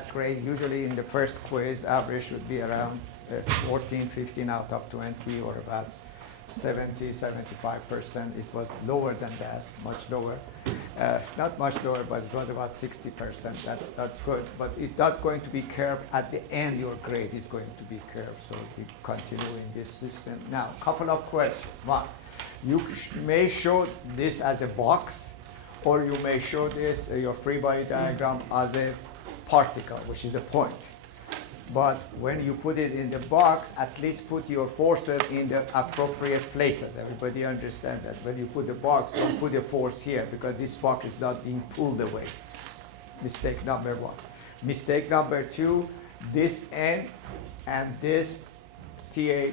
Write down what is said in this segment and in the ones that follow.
that grade. Usually in the first quiz, average should be around 14, 15 out of 20, or about 70, 75%. It was lower than that, much lower. Not much lower, but it was about 60%. That's good. But it's not going to be curved at the end. Your grade is going to be curved. So we continue in this system. Now, a couple of questions. One, you may show this as a box, or you may show this, your free body diagram, as a particle, which is a point. But when you put it in the box, at least put your forces in the appropriate places. Everybody understand that. When you put the box, don't put the force here, because this box is not being pulled away. Mistake number one. Mistake number two, this end and this TA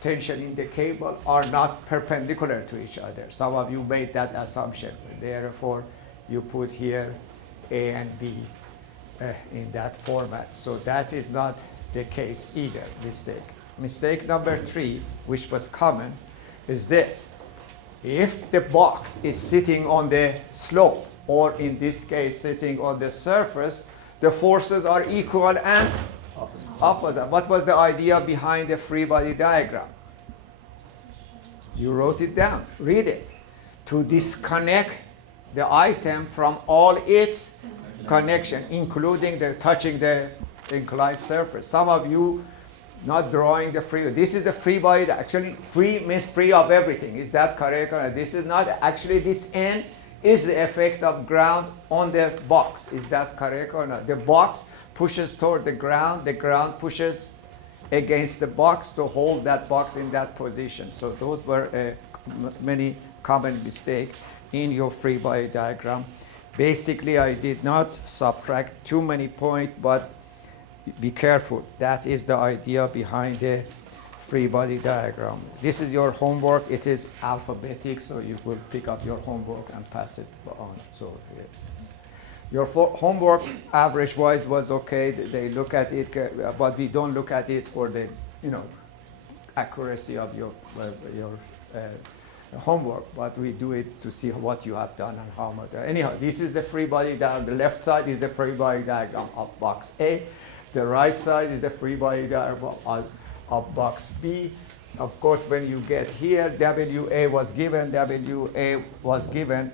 tension in the cable are not perpendicular to each other. Some of you made that assumption. Therefore, you put here A and B in that format. So that is not the case either. Mistake. Mistake number three, which was common, is this. If the box is sitting on the slope, or in this case sitting on the surface, the forces are equal and opposite. What was the idea behind the free body diagram? You wrote it down. Read it. To disconnect the item from all its connection, including the touching the inclined surface. Some of you not drawing the free. This is the free body. Actually, free means free of everything. Is that correct? Or this is not. Actually, this end is the effect of ground on the box. Is that correct or not? The box pushes toward the ground. The ground pushes against the box to hold that box in that position. So those were many common mistakes in your free body diagram. Basically, I did not subtract too many points, but be careful. That is the idea behind the free body diagram. This is your homework. It is alphabetic, so you will pick up your homework and pass it on. So your homework average-wise was okay. They look at it, but we don't look at it for the accuracy of your homework, but we do it to see what you have done and how much. Anyhow, this is the free body diagram. The left side is the free body diagram of box A. The right side is the free body diagram of box B. Of course, when you get here, WA was given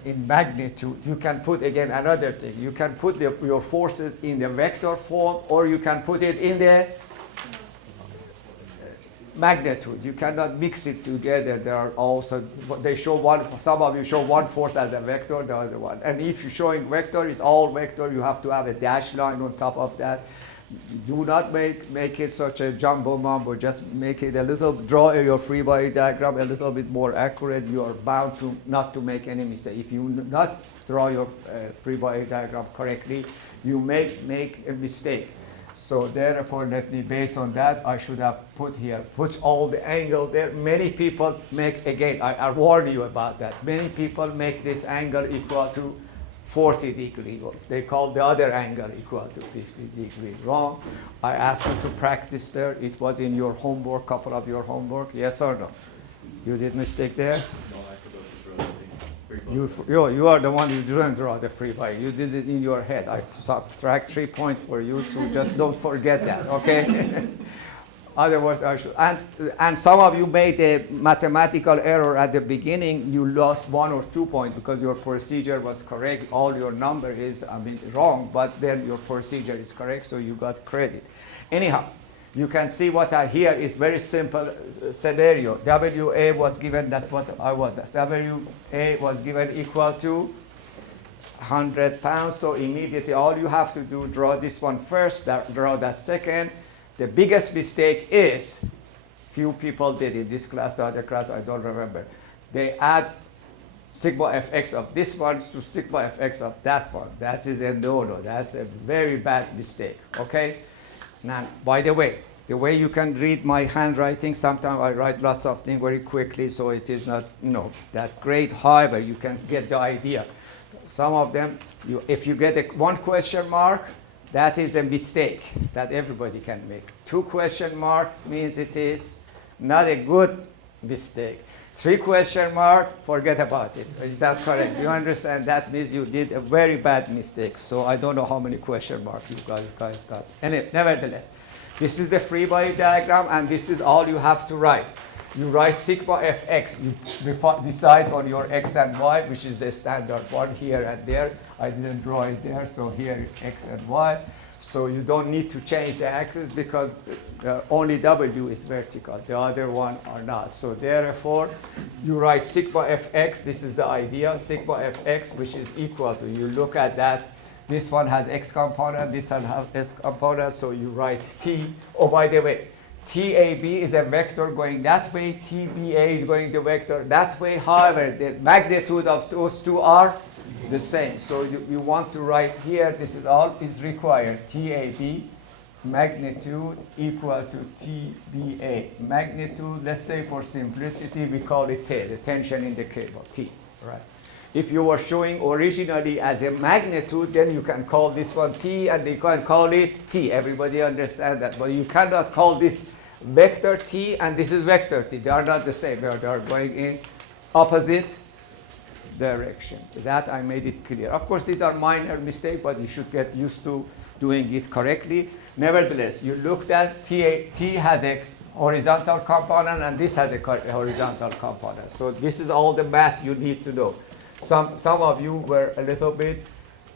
in magnitude. You can put, again, another thing. You can put your forces in the vector form, or you can put it in the magnitude. You cannot mix it together. There are also, they show one, some of you show one force as a vector, the other one. And if you're showing vector, it's all vector. You have to have a dashed line on top of that. Do not make it such a jumbo mumbo. Just make it a little, draw your free body diagram a little bit more accurate. You are bound to not to make any mistake. If you not draw your free body diagram correctly, you make a mistake. So therefore, let me, based on that, I should have put all the angle there. Many people make, again, I warn you about that. Many people make this angle equal to 40 degrees. They call the other angle equal to 50 degrees. Wrong. I asked you to practice there. It was in your homework, couple of your homework. Yes or no? You did mistake there? No, I forgot to draw the free body. You are the one who didn't draw the free body. You did it in your head. I subtract 3 points for you to just don't forget that, okay? Otherwise, I should. And some of you made a mathematical error at the beginning. You lost 1 or 2 points because your procedure was correct. All your number is, wrong, but then your procedure is correct, so you got credit. Anyhow, you can see what I hear is very simple scenario. WA was given, that's what I want. WA was given equal to 100 pounds. So immediately, all you have to do, draw this one first, draw that second. The biggest mistake is, few people did in this class, the other class, I don't remember. They add sigma fx of this one to sigma fx of that one. That is a no-no. That's a very bad mistake, okay? Now, by the way you can read my handwriting, sometimes I write lots of things very quickly, so it is not, that great. However, you can get the idea. Some of them, if you get one question mark, that is a mistake that everybody can make. 2 question mark means it is not a good mistake. 3 question mark, forget about it. Is that correct? You understand? That means you did a very bad mistake. So I don't know how many question marks you guys got. Anyway, nevertheless, this is the free body diagram, and this is all you have to write. You write sigma fx. You decide on your x and y, which is the standard one here and there. I didn't draw it there, so here x and y. So you don't need to change the axis because only W is vertical. The other one are not. So therefore, you write sigma fx. This is the idea, sigma fx, which is equal to, you look at that. This one has x component, this one has s component, so you write t. Oh, by the way, TAB is a vector going that way, TBA is going the vector that way. However, the magnitude of those two are the same. So you want to write here, this is all is required. TAB magnitude equal to TBA. Magnitude, let's say for simplicity, we call it T, the tension in the cable, T, right? If you were showing originally as a magnitude, then you can call this one T and you can call it T. Everybody understand that. But you cannot call this vector T and this is vector T. They are not the same. They are going in opposite direction. That I made it clear. Of course, these are minor mistakes, but you should get used to doing it correctly. Nevertheless, you looked at T has a horizontal component and this has a horizontal component. So this is all the math you need to know. Some of you were a little bit,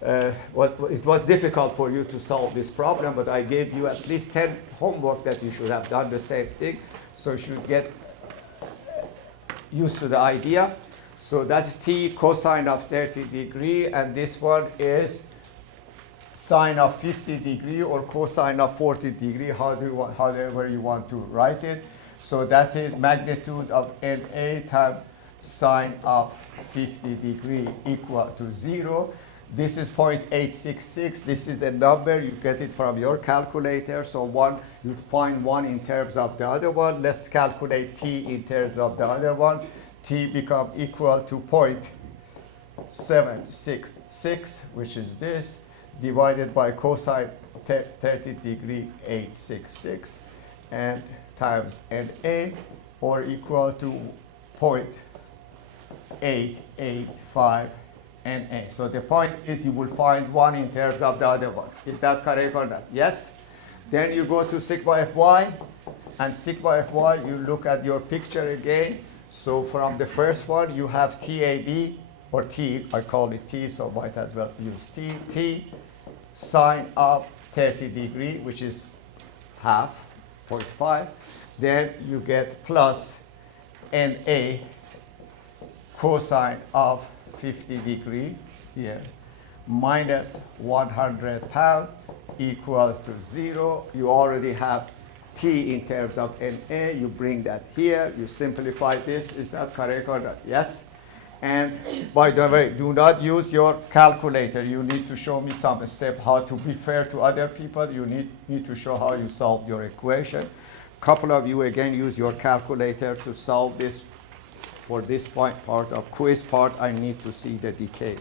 it was difficult for you to solve this problem, but I gave you at least 10 homework that you should have done the same thing. So you should get used to the idea. So that's T cosine of 30 degree, and this one is sine of 50 degree or cosine of 40 degree, however you want to write it. So that is magnitude of NA times sine of 50 degree equal to 0. This is 0.866. This is a number. You get it from your calculator. So one, you find one in terms of the other one. Let's calculate T in terms of the other one. T become equal to 0.766, which is this, divided by cosine 30 degree 866, and times NA, or equal to 0.885 NA. So the point is you will find one in terms of the other one. Is that correct or not? Yes? Then you go to sigma Fy, and sigma Fy, you look at your picture again. So from the first one, you have TAB, or T, I call it T, so might as well use T. T sine of 30 degree, which is half, 0.5. Then you get plus NA cosine of 50 degree here, minus 100 pound equal to 0. You already have T in terms of NA. You bring that here. You simplify this. Is that correct or not? Yes? And by the way, do not use your calculator. You need to show me some step how to be fair to other people. You need to show how you solve your equation. Couple of you again use your calculator to solve this. For this part of quiz part, I need to see the decay.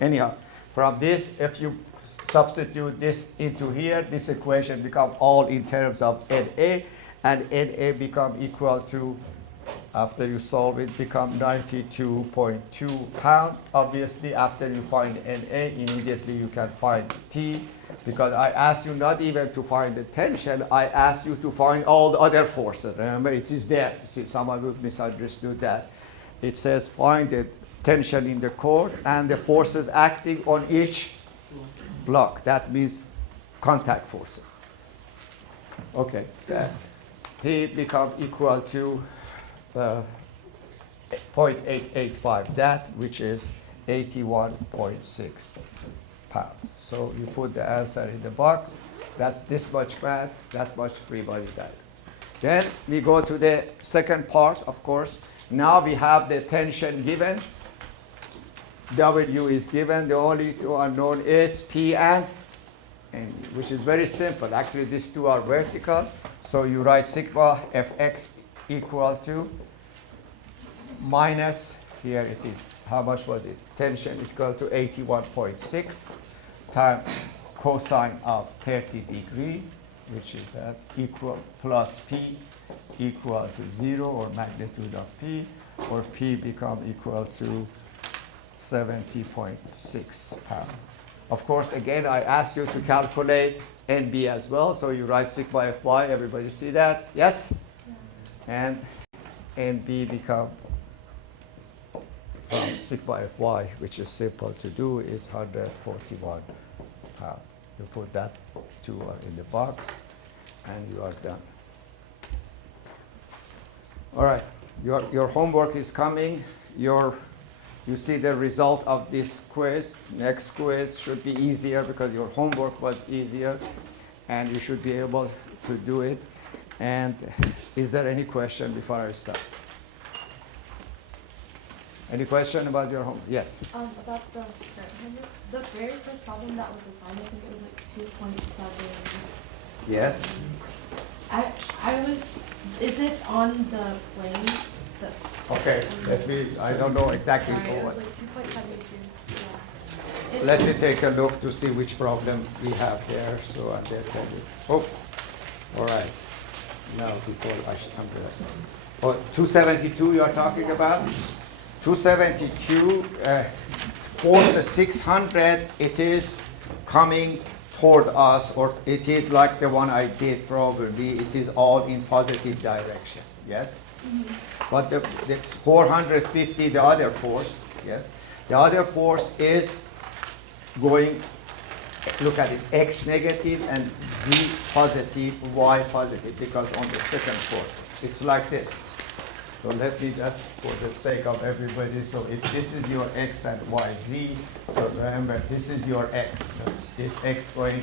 Anyhow, from this, if you substitute this into here, this equation becomes all in terms of NA, and NA become equal to, after you solve it, become 92.2 pound. Obviously, after you find NA, immediately you can find T, because I asked you not even to find the tension, I asked you to find all the other forces. Remember, it is there. See, some of you misunderstood that. It says find the tension in the core and the forces acting on each block. That means contact forces. Okay, so T become equal to 0.885, that which is 81.6 pounds. So you put the answer in the box. That's this much math, that much free body diagram. Then we go to the second part, of course. Now we have the tension given. W is given. The only two unknown is P and N, which is very simple. Actually, these two are vertical. So you write sigma Fx equal to minus, here it is, how much was it? Tension is equal to 81.6 times cosine of 30 degree, which is that, equal plus P equal to 0, or magnitude of P, or P become equal to 70.6 pounds. Of course, again, I asked you to calculate NB as well, so you write sigma Fy, everybody see that? Yes? Yeah. And NB become from sigma Fy, which is simple to do, is 141 pounds. You put that 2 in the box, and you are done. All right, your homework is coming. You see the result of this quiz. Next quiz should be easier because your homework was easier, and you should be able to do it. And is there any question before I start? Any question about your home? Yes. About the very first problem that was assigned, I think it was like 2.7. Yes. I was. Is it on the plane? Okay. I don't know exactly. Sorry, it was like 2.72. Yeah. Let me take a look to see which problem we have there. So I'll tell you. Oh, all right. Now before I come to that. Oh, 272 you are talking about? 272 force the 600, it is coming toward us, or it is like the one I did probably, it is all in positive direction, yes? Mm-hmm. But that's 450, the other force, yes? The other force is going, look at it, X negative and Z positive, Y positive, because on the second force, it's like this. So let me just, for the sake of everybody, so if this is your X and Y, Z, so remember, this is your X. So this X going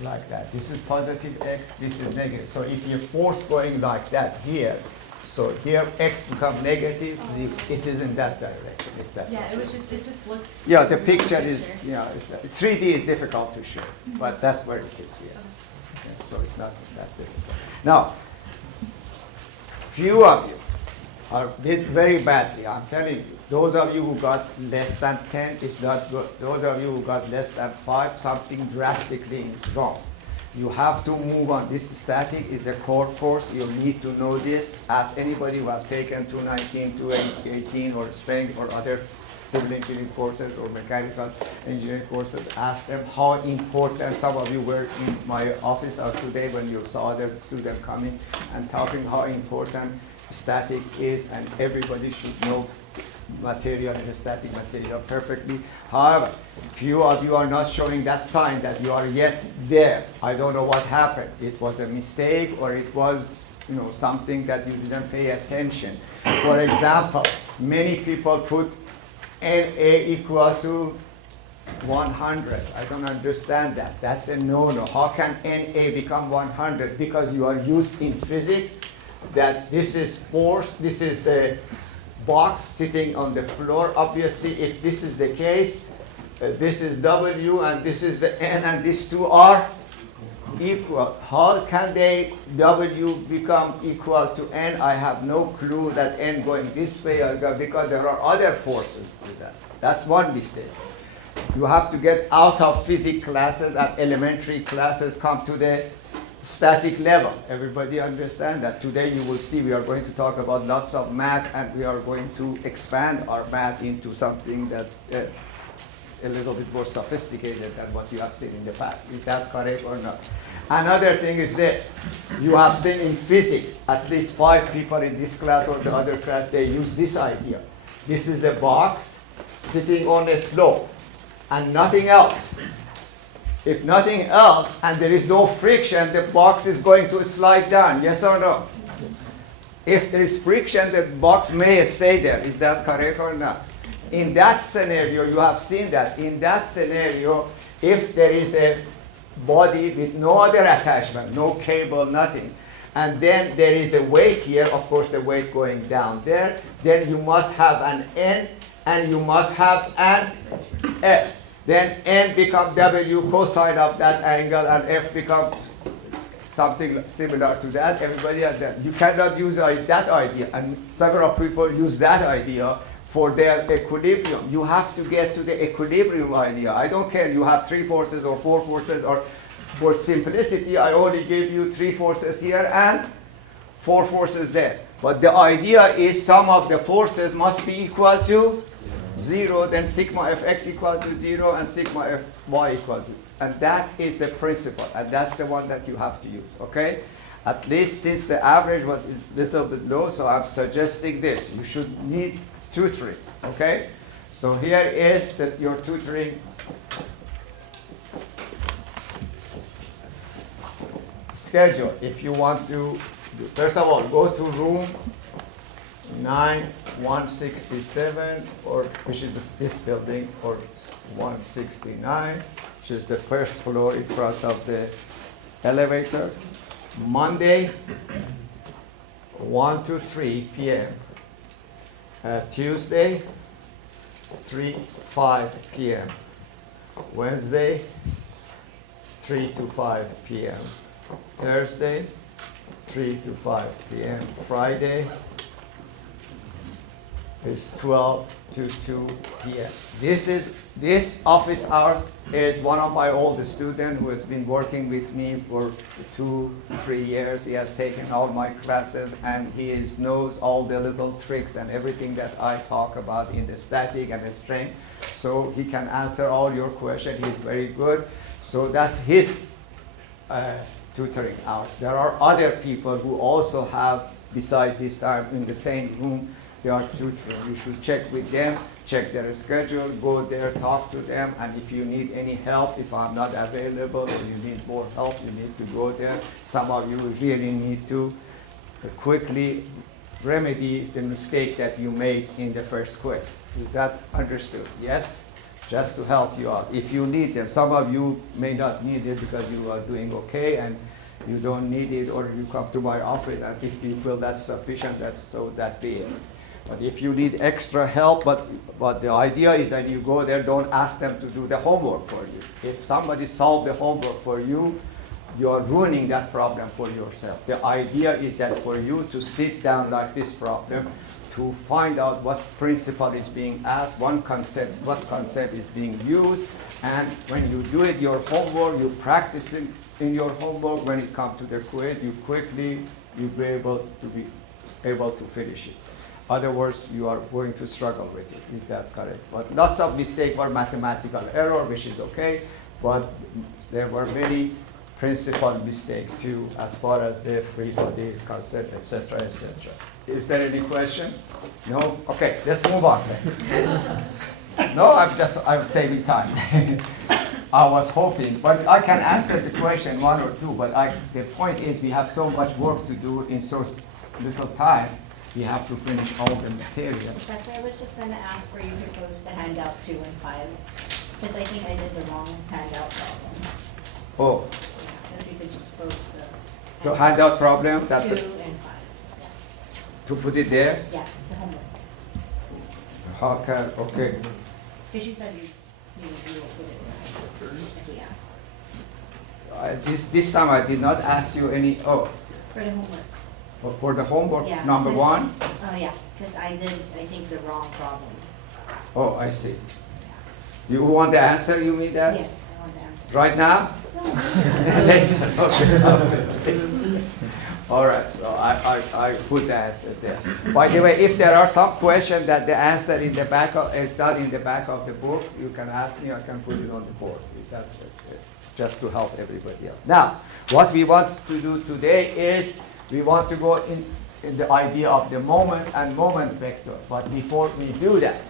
like that. This is positive X, this is negative. So if your force going like that here, so here X become negative, it is in that direction. If that's yeah, it just looked. Yeah, the picture is, 3D is difficult to show, but that's where it is here. Yeah, so it's not that difficult. Now, few of you did very badly. I'm telling you. Those of you who got less than 10, it's not good. Those of you who got less than 5, something drastically wrong. You have to move on. This static is a core course. You need to know this. Ask anybody who have taken 219, 218, or strength or other civil engineering courses or mechanical engineering courses. Ask them how important. Some of you were in my office today when you saw the student coming and talking how important static is, and everybody should know material and static material perfectly. However, few of you are not showing that sign that you are yet there. I don't know what happened. It was a mistake, or it was something that you didn't pay attention. For example, many people put NA equal to 100. I don't understand that. That's a no-no. How can NA become 100? Because you are used in physics that this is force, this is a box sitting on the floor. Obviously, if this is the case, this is W and this is the N, and these two are equal. How can W become equal to N? I have no clue that N going this way, because there are other forces with that. That's one mistake. You have to get out of physics classes and elementary classes, come to the static level. Everybody understand that. Today you will see we are going to talk about lots of math, and we are going to expand our math into something that a little bit more sophisticated than what you have seen in the past. Is that correct or not? Another thing is this. You have seen in physics, at least 5 people in this class or the other class, they use this idea. This is a box sitting on a slope and nothing else. If nothing else, and there is no friction, the box is going to slide down, yes or no? If there is friction, the box may stay there. Is that correct or not? In that scenario, you have seen that. In that scenario, if there is a body with no other attachment, no cable, nothing, and then there is a weight here, of course the weight going down there, then you must have an N and you must have an F. Then N become W cosine of that angle, and F become something similar to that. Everybody has that. You cannot use that idea, and several people use that idea for their equilibrium. You have to get to the equilibrium idea. I don't care you have 3 forces or 4 forces, or for simplicity, I only gave you 3 forces here and 4 forces there. But the idea is sum of the forces must be equal to 0, then sigma fx equal to 0 and sigma fy equal to. And that is the principle, and that's the one that you have to use, okay? At least since the average was a little bit low, so I'm suggesting this. You should need tutoring, okay? So here is your tutoring schedule. If you want to, first of all, go to room 9167, or which is this building, or 169, which is the first floor in front of the elevator. Monday, 1 to 3 p.m. Tuesday, 5 p.m. Wednesday, 3 to 5 p.m. Thursday, 3 to 5 p.m. Friday is 12 to 2 p.m. This office hours is one of my oldest students who has been working with me for 2-3 years. He has taken all my classes and he knows all the little tricks and everything that I talk about in the static and the strength. So he can answer all your questions. He's very good. So that's his tutoring hours. There are other people who also have, besides this time, in the same room, they are tutoring. You should check with them, check their schedule, go there, talk to them, and if you need any help, if I'm not available or you need more help, you need to go there. Some of you really need to quickly remedy the mistake that you made in the first quiz. Is that understood? Yes? Just to help you out. If you need them, some of you may not need it because you are doing okay and you don't need it, or you come to my office and if you feel that's sufficient, that be it. But if you need extra help, but the idea is that you go there, don't ask them to do the homework for you. If somebody solved the homework for you, you are ruining that problem for yourself. The idea is that for you to sit down like this problem, to find out what principle is being asked, what concept is being used, and when you do it, your homework, you practice it in your homework. When it comes to the quiz, you'll be able to finish it. Otherwise, you are going to struggle with it. Is that correct? But lots of mistakes were mathematical error, which is okay, but there were many principal mistakes too, as far as the free bodies concept, etc., etc. Is there any question? No? Okay, let's move on then. No, I'm saving time. I was hoping, but I can answer the question 1 or 2, but the point is we have so much work to do in so little time. We have to finish all the material. Professor, I was just going to ask for you to post the handout 2 and 5, because I think I did the wrong handout problem. Oh, If you could just post the handout problem, 2 and 5. Yeah, to put it there? yeah, the homework. How can, okay. Because you said you will put it there if we asked. This time I did not ask you any, For the homework. for the homework, Yeah, number 1? Oh, yeah, because I did, I think, the wrong problem. Oh, I see. You want the answer, you mean that? Yes, I want the answer. Right now? No. Later, okay. All right, so I put the answer there. By the way, if there are some questions that the answer in the back of, not in the back of the book, you can ask me, I can put it on the board. Is that just to help everybody else? Now, what we want to do today is we want to go in the idea of the moment and moment vector. But before we do that,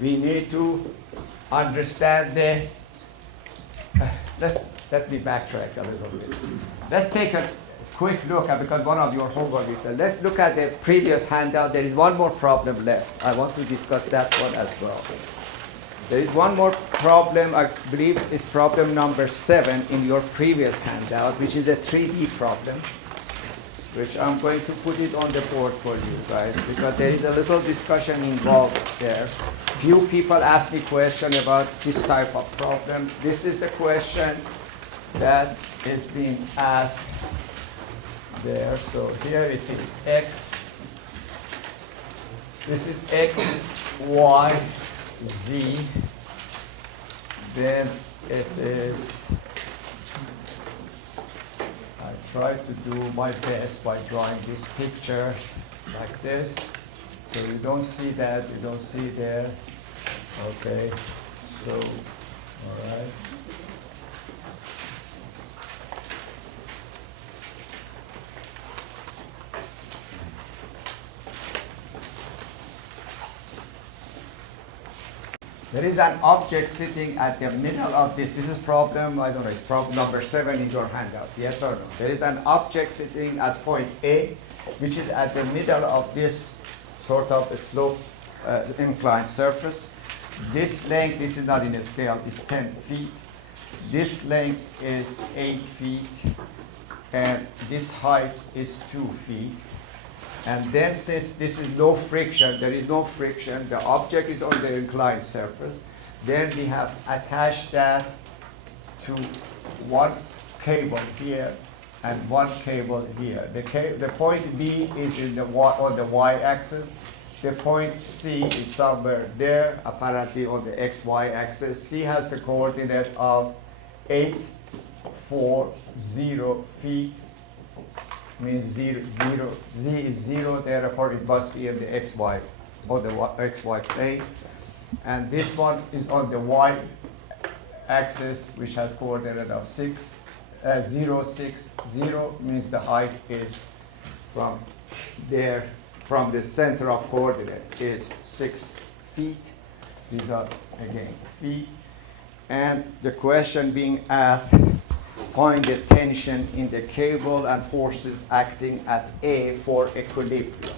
we need to understand the, let me backtrack a little bit. Let's take a quick look at, because one of your homework is, let's look at the previous handout. There is one more problem left. I want to discuss that one as well. There is one more problem, I believe it's problem number 7 in your previous handout, which is a 3D problem, which I'm going to put it on the board for you guys, because there is a little discussion involved there. Few people ask me questions about this type of problem. This is the question that is being asked there. So here it is x. This is x, y, z. Then it is, I try to do my best by drawing this picture like this. So you don't see that, you don't see there. Okay, so, all right. There is an object sitting at the middle of this. This is problem, I don't know, it's problem number 7 in your handout. Yes or no? There is an object sitting at point A, which is at the middle of this sort of a slope inclined surface. This length, this is not in a scale, is 10 feet. This length is 8 feet. And this height is 2 feet. And then since this is no friction, there is no friction, the object is on the inclined surface, then we have attached that to one cable here and one cable here. The point B is in the on the y-axis. The point C is somewhere there, apparently on the xy axis. C has the coordinate of 8, 4, 0 feet. Means 0, 0, z is 0, therefore it must be in the xy, or the xy plane. And this one is on the y axis, which has coordinate of 6, 0, 6, 0, means the height is from there, from the center of coordinate is 6 feet. These are, again, feet. And the question being asked, find the tension in the cable and forces acting at A for equilibrium.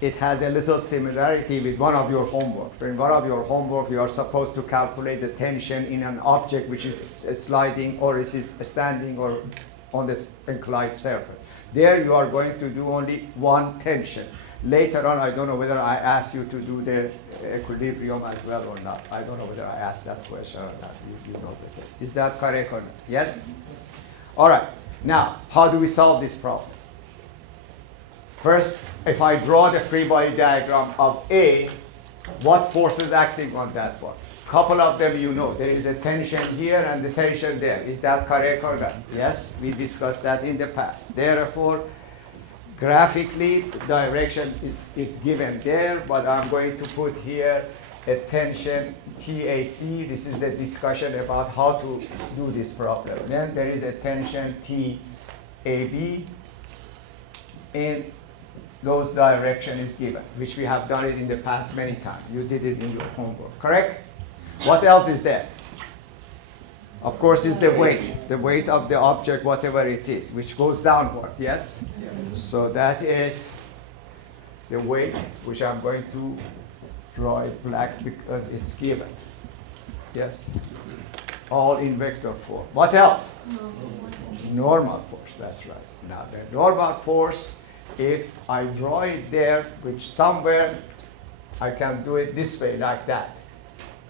It has a little similarity with one of your homework. In one of your homework, you are supposed to calculate the tension in an object which is sliding or is standing or on this inclined surface. There you are going to do only one tension. Later on, I don't know whether I asked you to do the equilibrium as well or not. I don't know whether I asked that question or not. You know better. Is that correct or not? Yes? All right. Now, how do we solve this problem? First, if I draw the free body diagram of A, what force is acting on that one? Couple of them you know. There is a tension here and the tension there. Is that correct or not? Yes, we discussed that in the past. Therefore, graphically, the direction is given there, but I'm going to put here a tension TAC. This is the discussion about how to do this problem. Then there is a tension TAB, and those direction is given, which we have done it in the past many times. You did it in your homework, correct? What else is there? Of course, is the weight of the object, whatever it is, which goes downward, yes? So that is the weight, which I'm going to draw it black because it's given. Yes? All in vector form. What else? Normal force, that's right. Now, the normal force, if I draw it there, which somewhere I can do it this way, like that.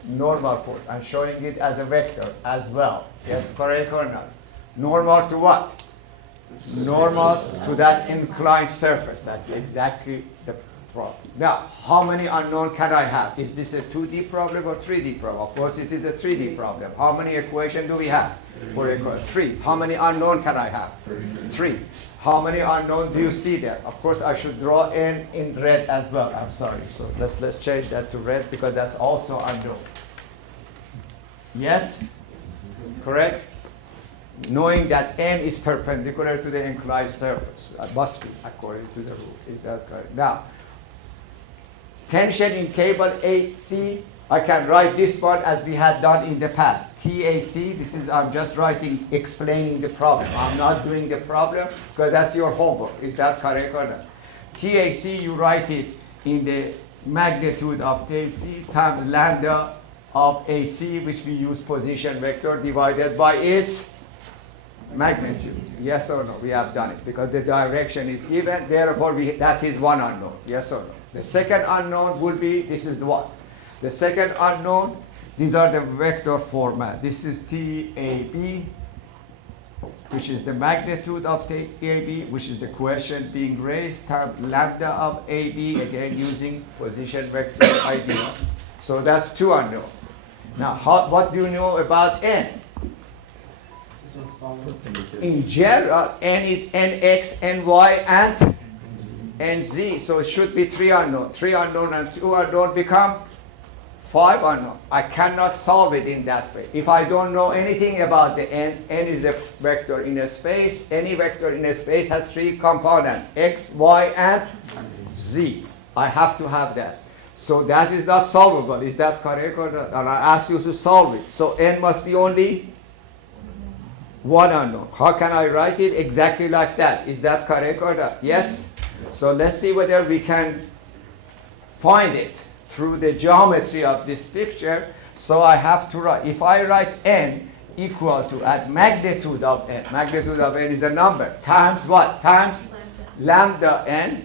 Normal force. I'm showing it as a vector as well. Yes, correct or not? Normal to what? Normal to that inclined surface. That's exactly the problem. Now, how many unknown can I have? Is this a 2D problem or 3D problem? Of course, it is a 3D problem. How many equations do we have? For equation 3. How many unknown can I have? 3. How many unknown do you see there? Of course, I should draw in red as well. I'm sorry. So let's change that to red because that's also unknown. Yes? Correct? Knowing that n is perpendicular to the inclined surface. That must be according to the rule. Is that correct? Now, tension in cable AC, I can write this one as we had done in the past. TAC, this is, I'm just writing, explaining the problem. I'm not doing the problem because that's your homework. Is that correct or not? TAC, you write it in the magnitude of TAC times lambda of AC, which we use position vector, divided by its magnitude. Yes or no? We have done it because the direction is given. Therefore, that is one unknown. Yes or no? The second unknown will be, this is the one. The second unknown, these are the vector format. This is TAB, which is the magnitude of TAB, which is the question being raised, times lambda of AB, again using position vector idea. So that's two unknown. Now, what do you know about n? In general, n is nx, ny, and nz. So it should be 3 unknown. 3 unknown and 2 unknown become 5 unknown. I cannot solve it in that way. If I don't know anything about the n is a vector in a space. Any vector in a space has 3 components, x, y, and z. I have to have that. So that is not solvable. Is that correct or not? And I ask you to solve it. So n must be only 1 unknown. How can I write it exactly like that? Is that correct or not? Yes? So let's see whether we can find it through the geometry of this picture. So I have to write, if I write n equal to, at magnitude of n is a number, times what? Times lambda n.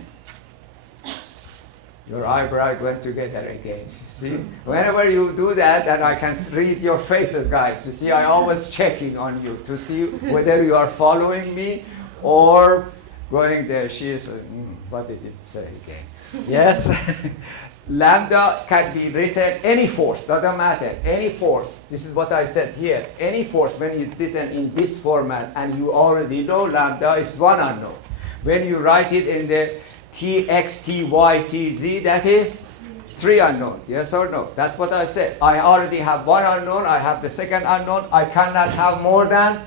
Your eyebrow went together again. See? Whenever you do that, then I can read your faces, guys. You see, I always checking on you to see whether you are following me or going there. She is, what did it say again? Yes? Lambda can be written any force, doesn't matter, any force. This is what I said here. Any force, when it's written in this format and you already know lambda, it's 1 unknown. When you write it in the Tx, Ty, Tz, that is 3 unknown. Yes or no? That's what I said. I already have 1 unknown. I have the second unknown. I cannot have more than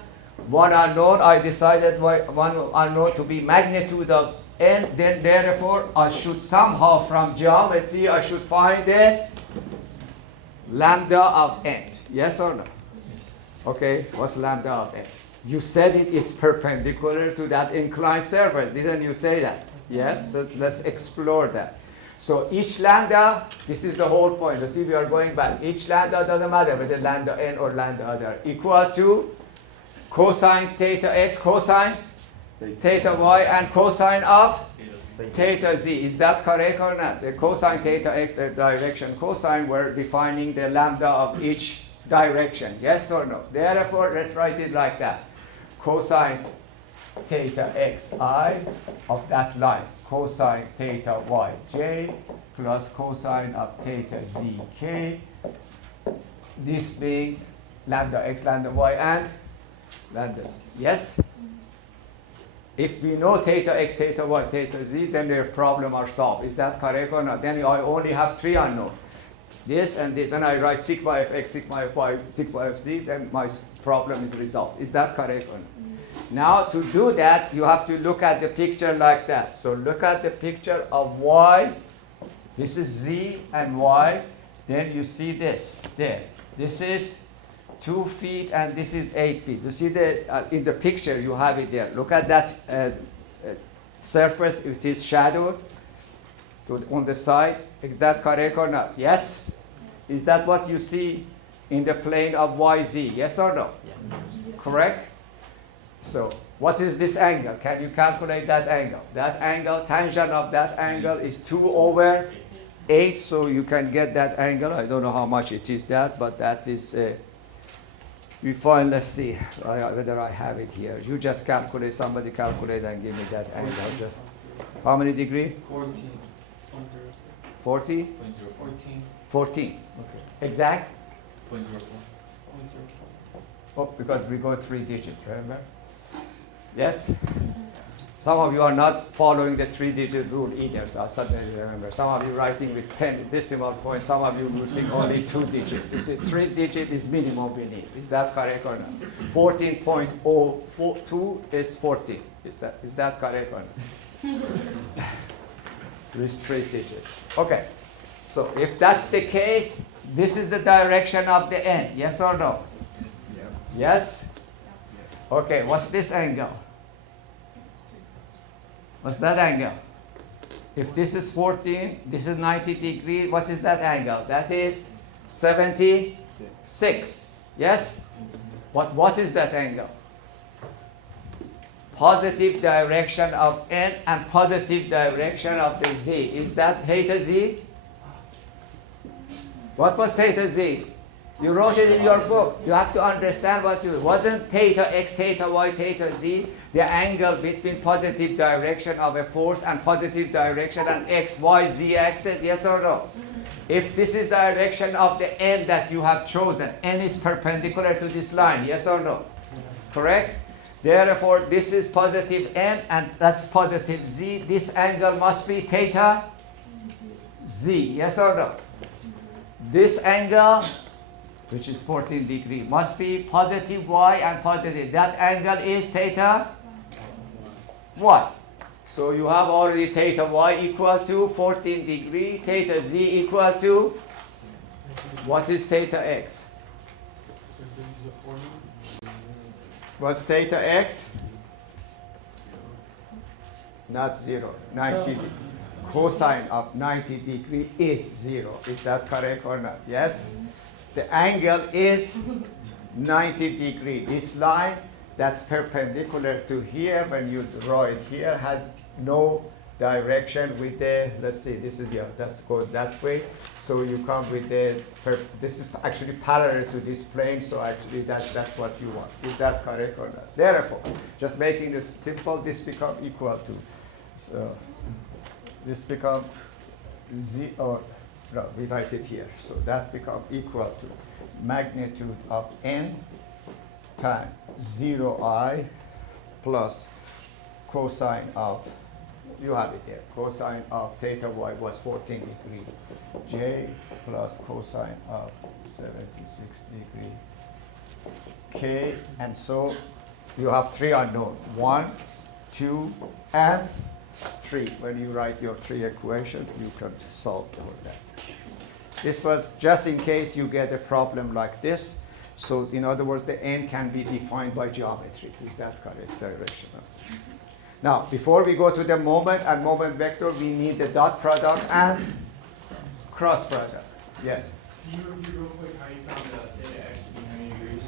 1 unknown. I decided 1 unknown to be magnitude of n. Then therefore, I should somehow from geometry, I should find the lambda of n. Yes or no? Okay, what's lambda of n? You said it's perpendicular to that inclined surface. Didn't you say that? Yes, so let's explore that. So each lambda, this is the whole point. You see, we are going back. Each lambda doesn't matter whether lambda n or lambda other, equal to cosine theta x, cosine theta y, and cosine of theta z. Is that correct or not? The cosine theta x, the direction cosine, we're defining the lambda of each direction. Yes or no? Therefore, let's write it like that. Cosine theta xi of that line, cosine theta yj plus cosine of theta zk, this being lambda x, lambda y, and lambda z. Yes? If we know theta x, theta y, theta z, then their problem are solved. Is that correct or not? Then I only have 3 unknown. This and this. Then I write sigma fx, sigma fy, sigma fz, then my problem is resolved. Is that correct or not? Now, to do that, you have to look at the picture like that. So look at the picture of y. This is z and y. Then you see this there. This is 2 feet and this is 8 feet. You see in the picture, you have it there. Look at that surface. It is shadowed on the side. Is that correct or not? Yes? Is that what you see in the plane of yz? Yes or no? Yeah. Correct? So what is this angle? Can you calculate that angle? That angle, tangent of that angle is 2 over 8. So you can get that angle. I don't know how much it is that, but that is, we find, let's see whether I have it here. You just calculate, somebody calculate and give me that angle. Just how many degree? 14.0. 40? 14. 14. Okay. Exact? 0.04. Oh, because we go 3 digits, remember? Yes? Some of you are not following the 3-digit rule either, so I suddenly remember. Some of you writing with 10 decimal points, some of you writing only 2 digits. You see, 3 digit is minimum we need. Is that correct or not? 14.042 is 14. Is that correct or not? With 3 digits. Okay. So if that's the case, this is the direction of the n. Yes or no? Yeah. Yes? Okay, what's this angle? What's that angle? If this is 14, this is 90 degrees, what is that angle? That is 76. Yes? What is that angle? Positive direction of n and positive direction of the z. Is that theta z? What was theta z? You wrote it in your book. You have to understand what you... Wasn't theta x, theta y, theta z the angle between positive direction of a force and positive direction and x, y, z axis? Yes or no? If this is the direction of the n that you have chosen, n is perpendicular to this line. Yes or no? correct? Therefore, this is positive n and that's positive z. This angle must be theta z, yes or no? This angle, which is 14 degrees, must be positive y and positive. That angle is theta y. So you have already theta y equal to 14 degrees, theta z equal to, what is theta x? What's theta x? Not 0, 90 degrees. Cosine of 90 degrees is 0. Is that correct or not? Yes? The angle is 90 degrees. This line that's perpendicular to here, when you draw it here, has no direction with the, let's see, this is, yeah, that's goes that way. So you come with the, this is actually parallel to this plane, so actually that's what you want. Is that correct or not? Therefore, just making this simple, this become equal to, so this become z, or no, we write it here. So that become equal to magnitude of n times 0I plus cosine of, you have it here, cosine of theta y was 14 degrees, j plus cosine of 76 degrees, k, and so you have three unknown, 1, 2, and 3. When you write your 3 equation, you can solve for that. This was just in case you get a problem like this. So in other words, the n can be defined by geometry. Is that correct? Directional. Now, before we go to the moment and moment vector, we need the dot product and cross product. Yes? Can you repeat real quick how you found theta x to be how many degrees?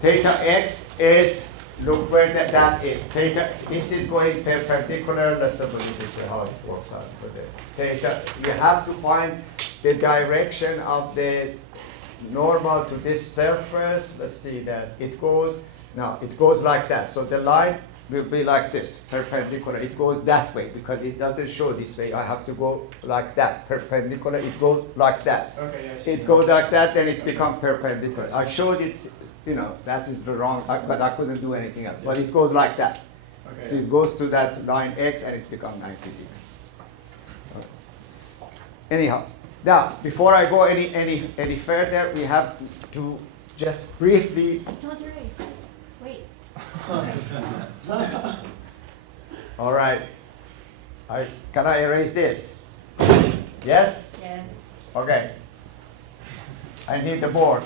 Theta x is, look where that is. Theta, this is going perpendicular. Let's look at this way, how it works out for the theta. You have to find the direction of the normal to this surface. Let's see that it goes, now it goes like that. So the line will be like this, perpendicular. It goes that way because it doesn't show this way. I have to go like that, perpendicular. It goes like that. Okay, yeah, I see. It goes like that, then it becomes perpendicular. I showed it, you know, that is the wrong, but I couldn't do anything else. But it goes like that. Okay. So it goes to that line X and it becomes 90 degrees. Anyhow, now before I go any further, we have to just briefly. Don't erase. Wait. All right. Can I erase this? Yes? Yes. Okay. I need the board.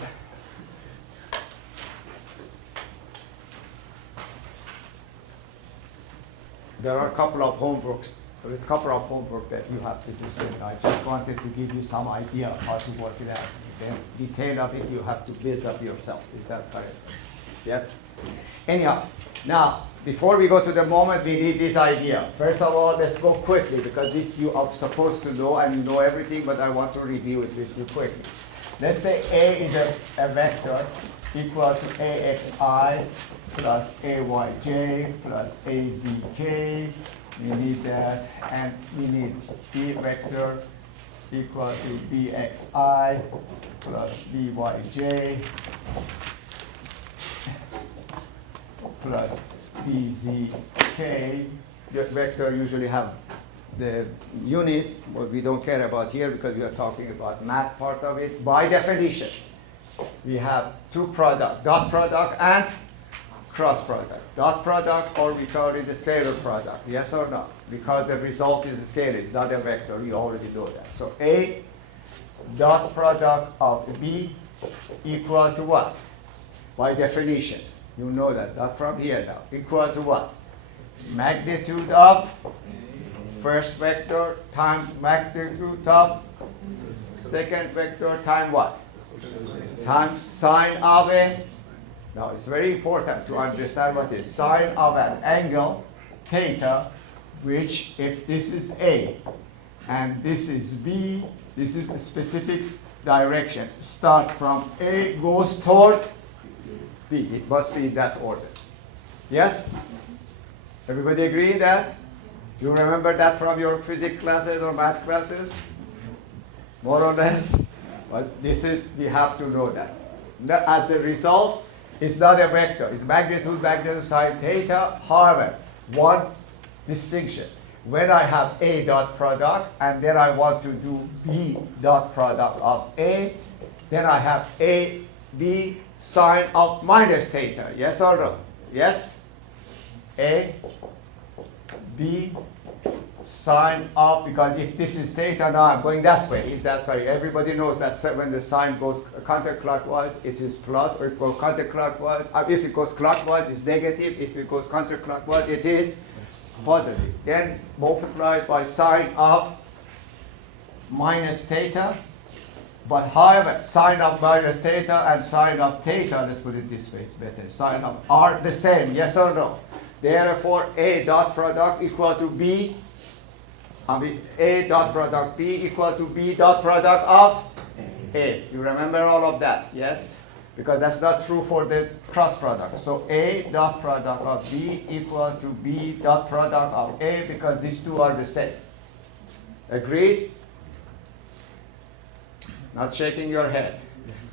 There are a couple of homeworks. So it's a couple of homework that you have to do. So I just wanted to give you some idea of how to work it out. The detail of it you have to build up yourself. Is that correct? Yes? Anyhow, now before we go to the moment, we need this idea. First of all, let's go quickly because this you are supposed to know and you know everything, but I want to review it with you quickly. Let's say A is a vector equal to AXI plus AYJ plus AZK. We need that, and we need B vector equal to BXI plus BYJ plus BZK. The vector usually have the unit, what we don't care about here because we are talking about math part of it. By definition, we have two products, dot product and cross product. Dot product, or we call it the scalar product, yes or no? Because the result is a scalar, it's not a vector, you already know that. So A dot product of B equal to what? By definition, you know that, not from here now. Equal to what? Magnitude of first vector times magnitude of second vector times what? Times sine of a. Now it's very important to understand what is sine of an angle theta, which if this is A and this is B, this is the specific direction. Start from A, goes toward B. It must be in that order. Yes? Everybody agree in that? You remember that from your physics classes or math classes? More or less? But this is, we have to know that. As the result, It's not a vector. It's magnitude sine theta. However, one distinction. When I have A dot product and then I want to do B dot product of A, then I have A, B sine of minus theta. Yes or no? Yes? A, B sine of, because if this is theta, now I'm going that way. Is that correct? Everybody knows that when the sign goes counterclockwise, it is plus, or if it goes counterclockwise, if it goes clockwise, it's negative. If it goes counterclockwise, it is positive. Then multiplied by sine of minus theta. But however, sine of minus theta and sine of theta, let's put it this way, it's better, sine of are the same, yes or no? Therefore, A dot product equal to B, A dot product B equal to B dot product of A. You remember all of that, yes? Because that's not true for the cross product. So A dot product of B equal to B dot product of A, because these two are the same. Agreed? Not shaking your head,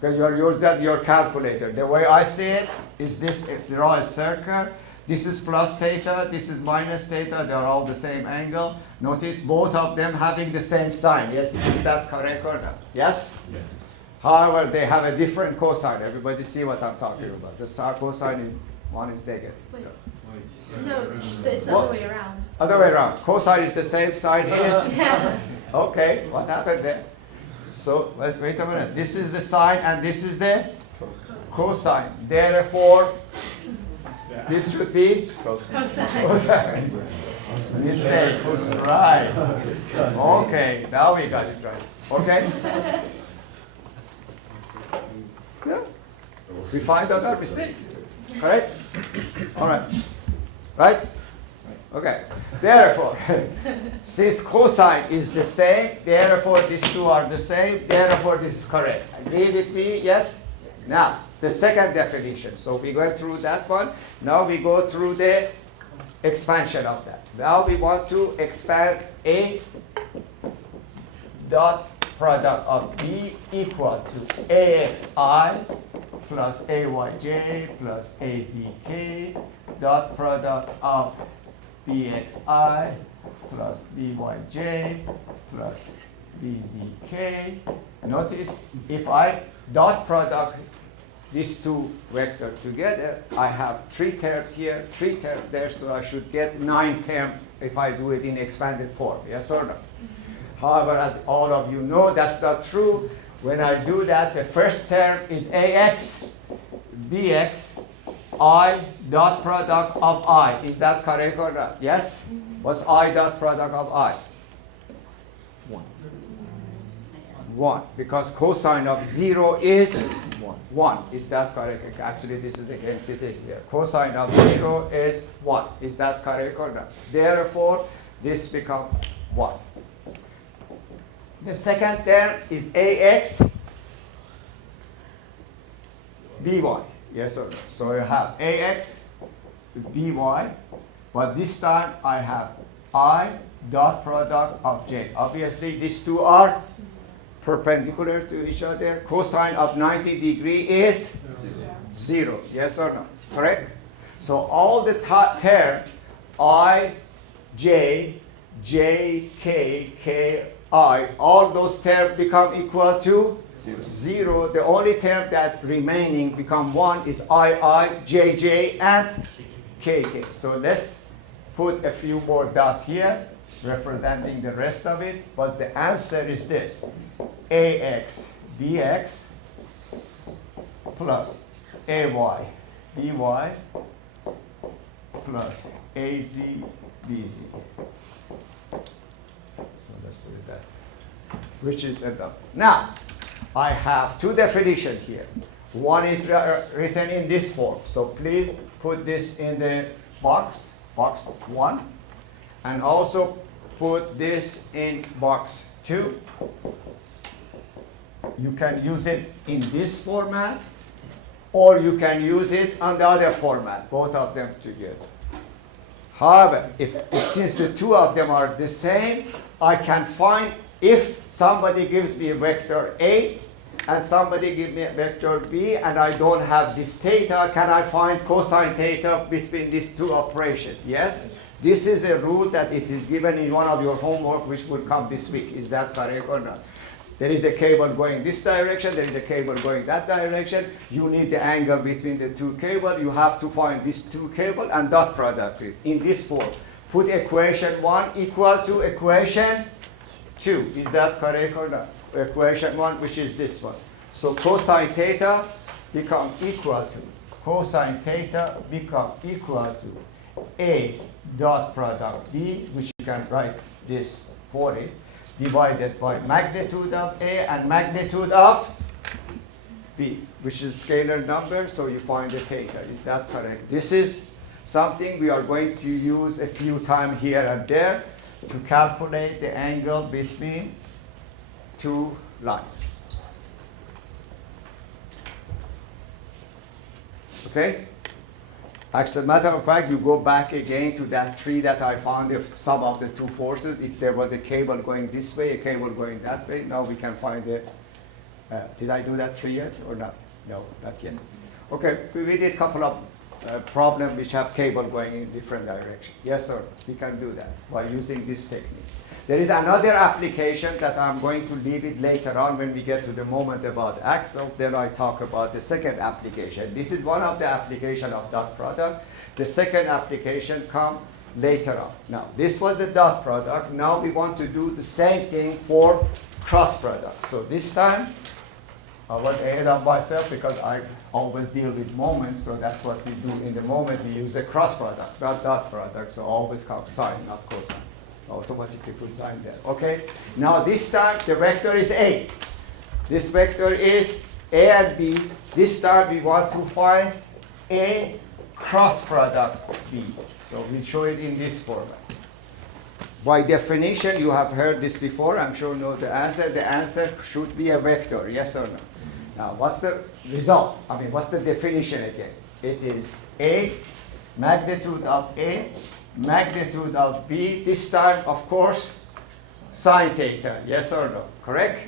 because you are using your calculator. The way I see it is this: draw a circle. This is plus theta, this is minus theta. They are all the same angle. Notice both of them having the same sign. Yes, is that correct or not? Yes? Yes. However, they have a different cosine. Everybody see what I'm talking about. The cosine is, one is negative. Wait, no, it's the What? other way around. Other way around. Cosine is the same sign is. Yeah. Okay, what happened there? So, wait a minute. This is the sine and this is the cosine. Therefore, this should be Cosine. cosine. Mistake. Right. Okay, now we got it right. Okay? Yeah. We find out our mistake. Correct? All right. Right? Okay. Therefore, since cosine is the same, therefore these two are the same, therefore this is correct. Agree with me? Yes? Now, the second definition. So we went through that one. Now we go through the expansion of that. Now we want to expand A dot product of B equal to AXI plus AYJ plus AZK dot product of BXI plus BYJ plus BZK. Notice if I dot product these two vectors together, I have 3 terms here, 3 terms there, so I should get 9 terms if I do it in expanded form. Yes or no? However, as all of you know, that's not true. When I do that, the first term is AX, BX, I dot product of I. Is that correct or not? Yes? What's I dot product of I? 1. Because cosine of 0 is 1. Is that correct? Actually, this is again sitting here. Cosine of 0 is 1. Is that correct or not? Therefore, this becomes 1. The second term is AX BY. Yes or no? So you have AX BY, but this time I have I dot product of J. Obviously, these two are perpendicular to each other. Cosine of 90 degrees is 0. Yes or no? Correct? So all the terms I, J, J, K, K, I, all those terms become equal to 0. The only term that remaining become 1 is I, J, J, and K, K. So let's put a few more dots here representing the rest of it. But the answer is this: AX BX plus AY BY plus AZ BZ. So let's put it that, which is enough. Now, I have 2 definitions here. One is written in this form. So please put this in the box 1, and also put this in box 2. You can use it in this format, or you can use it on the other format, both of them together. However, since the 2 of them are the same, I can find, if somebody gives me a vector A and somebody give me a vector b, and I don't have this theta, can I find cosine theta between these two operations? Yes? This is a rule that it is given in one of your homework which will come this week. Is that correct or not? There is a cable going this direction, there is a cable going that direction. You need the angle between the two cables. You have to find these two cables and dot product it in this form. Put equation 1 equal to equation 2. Is that correct or not? Equation 1, which is this one. So cosine theta become equal to, cosine theta become equal to A dot product B, which you can write this for it, divided by magnitude of A and magnitude of B, which is scalar number, so you find the theta. Is that correct? This is something we are going to use a few times here and there to calculate the angle between two lines. Okay? As a matter of fact, you go back again to that tree that I found of sum of the two forces. If there was a cable going this way, a cable going that way, now we can find the, did I do that tree yet or not? No, not yet. Okay, we did a couple of problems which have cable going in different directions. Yes, sir, we can do that by using this technique. There is another application that I'm going to leave it later on when we get to the moment about axle. Then I talk about the second application. This is one of the applications of dot product. The second application comes later on. Now, this was the dot product. Now we want to do the same thing for cross product. So this time, I was ahead of myself because I always deal with moments, so that's what we do in the moment. We use a cross product, not dot product, so always come sine, not cosine. Automatically put sign there. Okay? Now this time the vector is A. This vector is A and B. This time we want to find A cross product B. So we show it in this format. By definition, you have heard this before. I'm sure you know the answer. The answer should be a vector, yes or no? Now what's the result? I mean, what's the definition again? It is A, magnitude of A, magnitude of B, this time, of course, sine theta, yes or no, correct?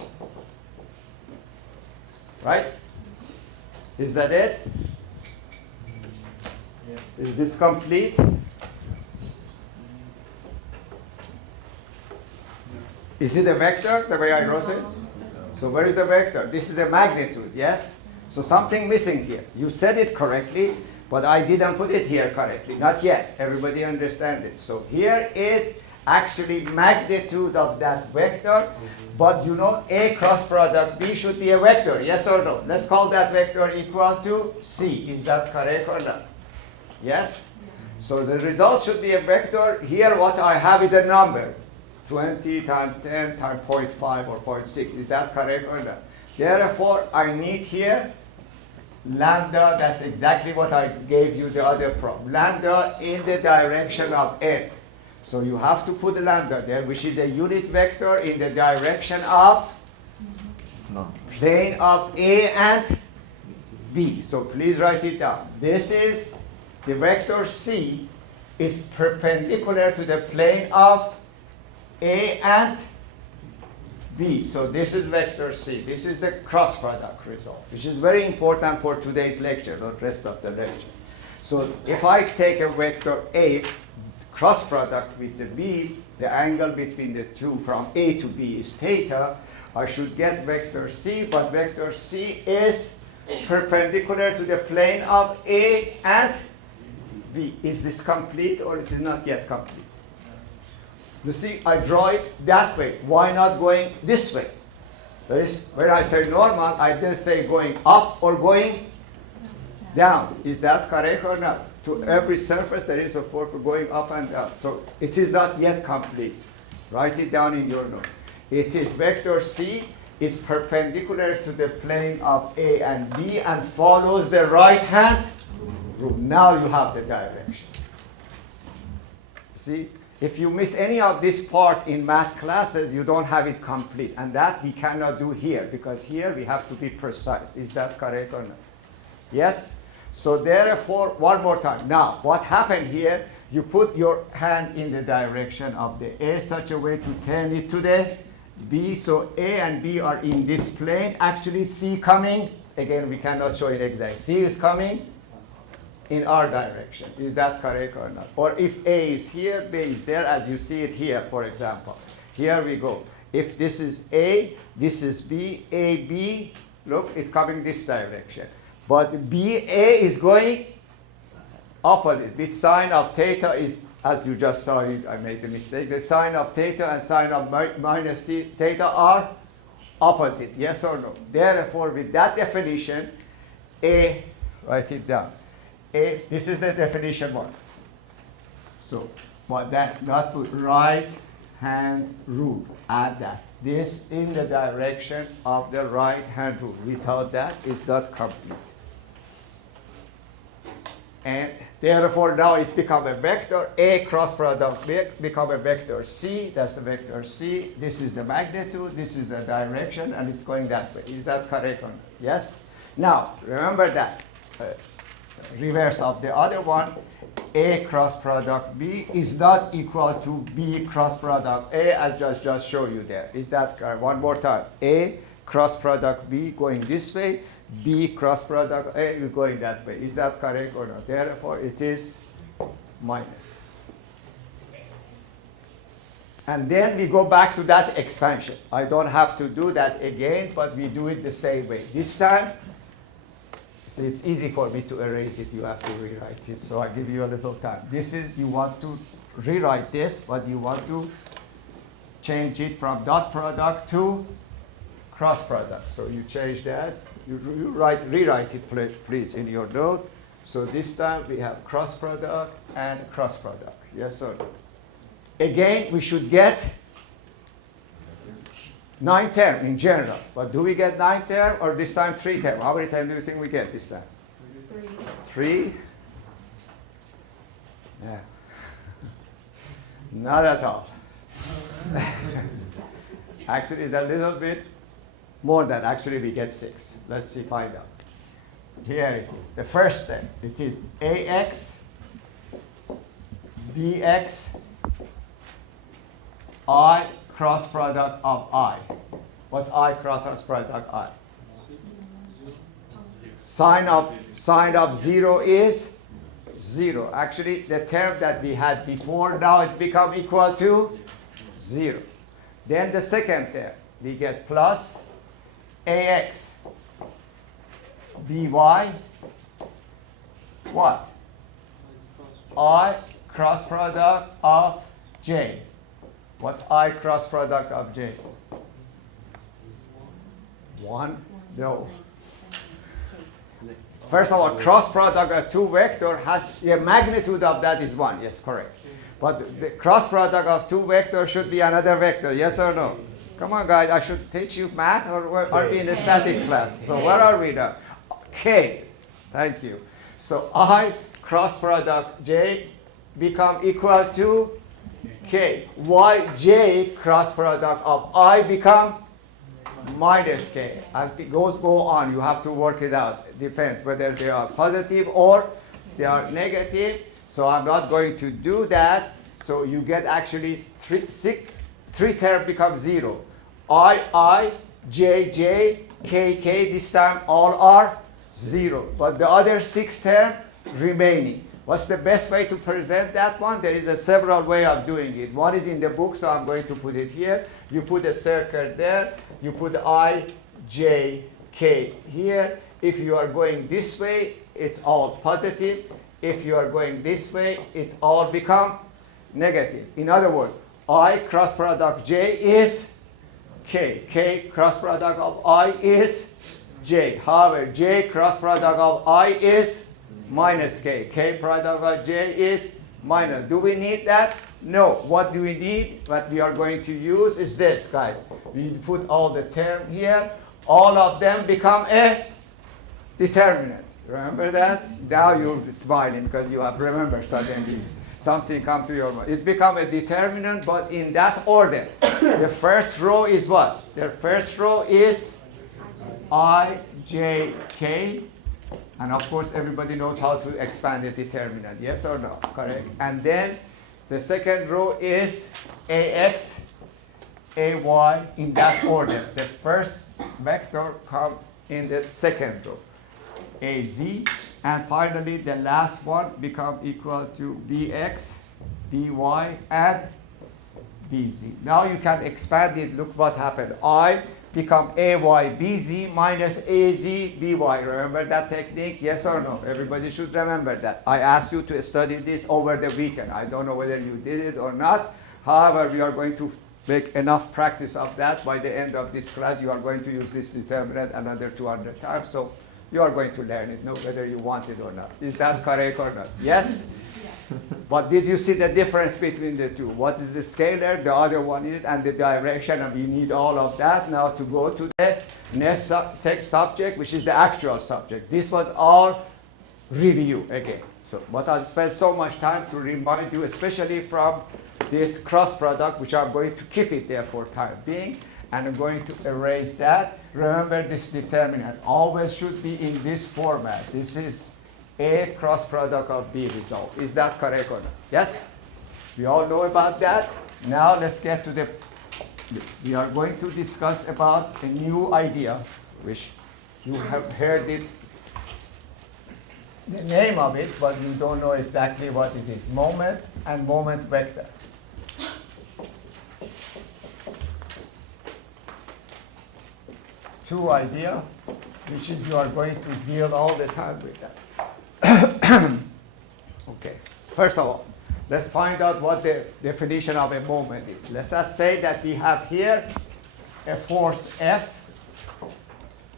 Yeah. Right? Is that it? Yeah. Is this complete? Is it a vector, the way I wrote it? So where is the vector? This is the magnitude, yes? So something missing here. You said it correctly, but I didn't put it here correctly. Not yet. Everybody understand it. So here is actually magnitude of that vector, but you know A cross product B should be a vector, yes or no? Let's call that vector equal to C. Is that correct or not? Yes? So the result should be a vector. Here what I have is a number. 20 times 10 times 0.5 or 0.6. Is that correct or not? Therefore, I need here lambda. That's exactly what I gave you the other problem. Lambda in the direction of n. So you have to put lambda there, which is a unit vector in the direction of plane of A and B. So please write it down. This is the vector C is perpendicular to the plane of A and B. So this is vector C. This is the cross product result, which is very important for today's lecture, the rest of the lecture. So if I take a vector A, cross product with the B, the angle between the two from A to B is theta, I should get vector C, but vector C is perpendicular to the plane of A and B. Is this complete or it is not yet complete? You see, I draw it that way. Why not going this way? That is, when I say normal, I didn't say going up or going down. Is that correct or not? To every surface, there is a force for going up and down. So it is not yet complete. Write it down in your note. It is vector C is perpendicular to the plane of A and B and follows the right-hand rule. Now you have the direction. See? If you miss any of this part in math classes, you don't have it complete. And that we cannot do here, because here we have to be precise. Is that correct or not? Yes? So therefore, one more time. Now, what happened here, you put your hand in the direction of the A such a way to turn it to the B, so A and B are in this plane. Actually, C coming, again, we cannot show it exactly. C is coming in our direction. Is that correct or not? Or if A is here, B is there, as you see it here, for example. Here we go. If this is A, this is B, A, B, look, it's coming this direction. But B, A is going opposite. With sine of theta is, as you just saw it, I made the mistake. The sine of theta and sine of minus theta are opposite, yes or no? Therefore, with that definition, A, write it down. A, this is the definition one. So, but that, not put right hand rule, add that. This in the direction of the right hand rule. Without that, it's not complete. And therefore, now it becomes a vector. A cross product become a vector C. That's the vector C. This is the magnitude. This is the direction, and it's going that way. Is that correct or not? Yes? Now, remember that. Reverse of the other one. A cross product B is not equal to B cross product A, as just show you there. Is that correct? One more time. A cross product B going this way. B cross product A is going that way. Is that correct or not? Therefore, it is minus. And then we go back to that expansion. I don't have to do that again, but we do it the same way. This time, so it's easy for me to erase it. You have to rewrite it. So I give you a little time. This is, you want to rewrite this, but you want to change it from dot product to cross product. So you change that. You rewrite it, please, in your note. So this time we have cross product and cross product. Yes or no? Again, we should get 9 terms in general. But do we get 9 terms or this time 3 terms? How many times do you think we get this time? 3? Yeah. Not at all. Actually, it's a little bit more than actually we get 6. Let's see, find out. Here it is. The first step, it is AX, BX, I cross product of I. What's I cross product I? Sine of 0 is 0. Actually, the term that we had before, now it become equal to 0. Then the second term, we get plus AX, BY, what? I cross product of J. What's I cross product of J? 1? No. First of all, cross product of 2 vector has, the magnitude of that is 1. Yes, correct. But the cross product of 2 vectors should be another vector. Yes or no? Come on, guys. I should teach you math, or are we in a static class? So where are we now? K. Thank you. So I cross product J become equal to K. Why J cross product of I become minus K. As it go on, you have to work it out. It depends whether they are positive or they are negative. So I'm not going to do that. So you get actually 3 terms become 0. I, J, K, this time all are 0. But the other 6 terms remaining. What's the best way to present that one? There is a several way of doing it. One is in the book, so I'm going to put it here. You put a circle there. You put I, J, K here. If you are going this way, it's all positive. If you are going this way, it all become negative. In other words, I cross product J is K. K cross product of I is J. However, J cross product of I is minus K. K product of J is minus. Do we need that? No. What do we need? What we are going to use is this, guys. We put all the term here. All of them become a determinant. Remember that? Now you're smiling because you have remembered suddenly. Something come to your mind. It become a determinant, but in that order. The first row is what? The first row is I, J, K. And of course, everybody knows how to expand the determinant. Yes or no? Correct. And then the second row is AX, AY in that order. The first vector comes in the second row, AZ, and finally the last one become equal to BX, BY, and BZ. Now you can expand it. Look what happened. I become AY BZ minus AZ BY. Remember that technique? Yes or no? Everybody should remember that. I asked you to study this over the weekend. I don't know whether you did it or not. However, we are going to make enough practice of that. By the end of this class, you are going to use this determinant another 200 times. So you are going to learn it, no, whether you want it or not. Is that correct or not? Yes? But did you see the difference between the two? What is the scalar, the other one is, and the direction, and we need all of that now to go to the next subject, which is the actual subject. This was all review again. So, but I'll spend so much time to remind you, especially from this cross product, which I'm going to keep it there for time being, and I'm going to erase that. Remember, this determinant always should be in this format. This is A cross product of B result. Is that correct or not? Yes? We all know about that. Now let's get to the, we are going to discuss about a new idea, which you have heard it, the name of it, but you don't know exactly what it is. Moment and moment vector. Two idea, which is you are going to deal all the time with that. Okay, first of all, let's find out what the definition of a moment is. Let's just say that we have here a force F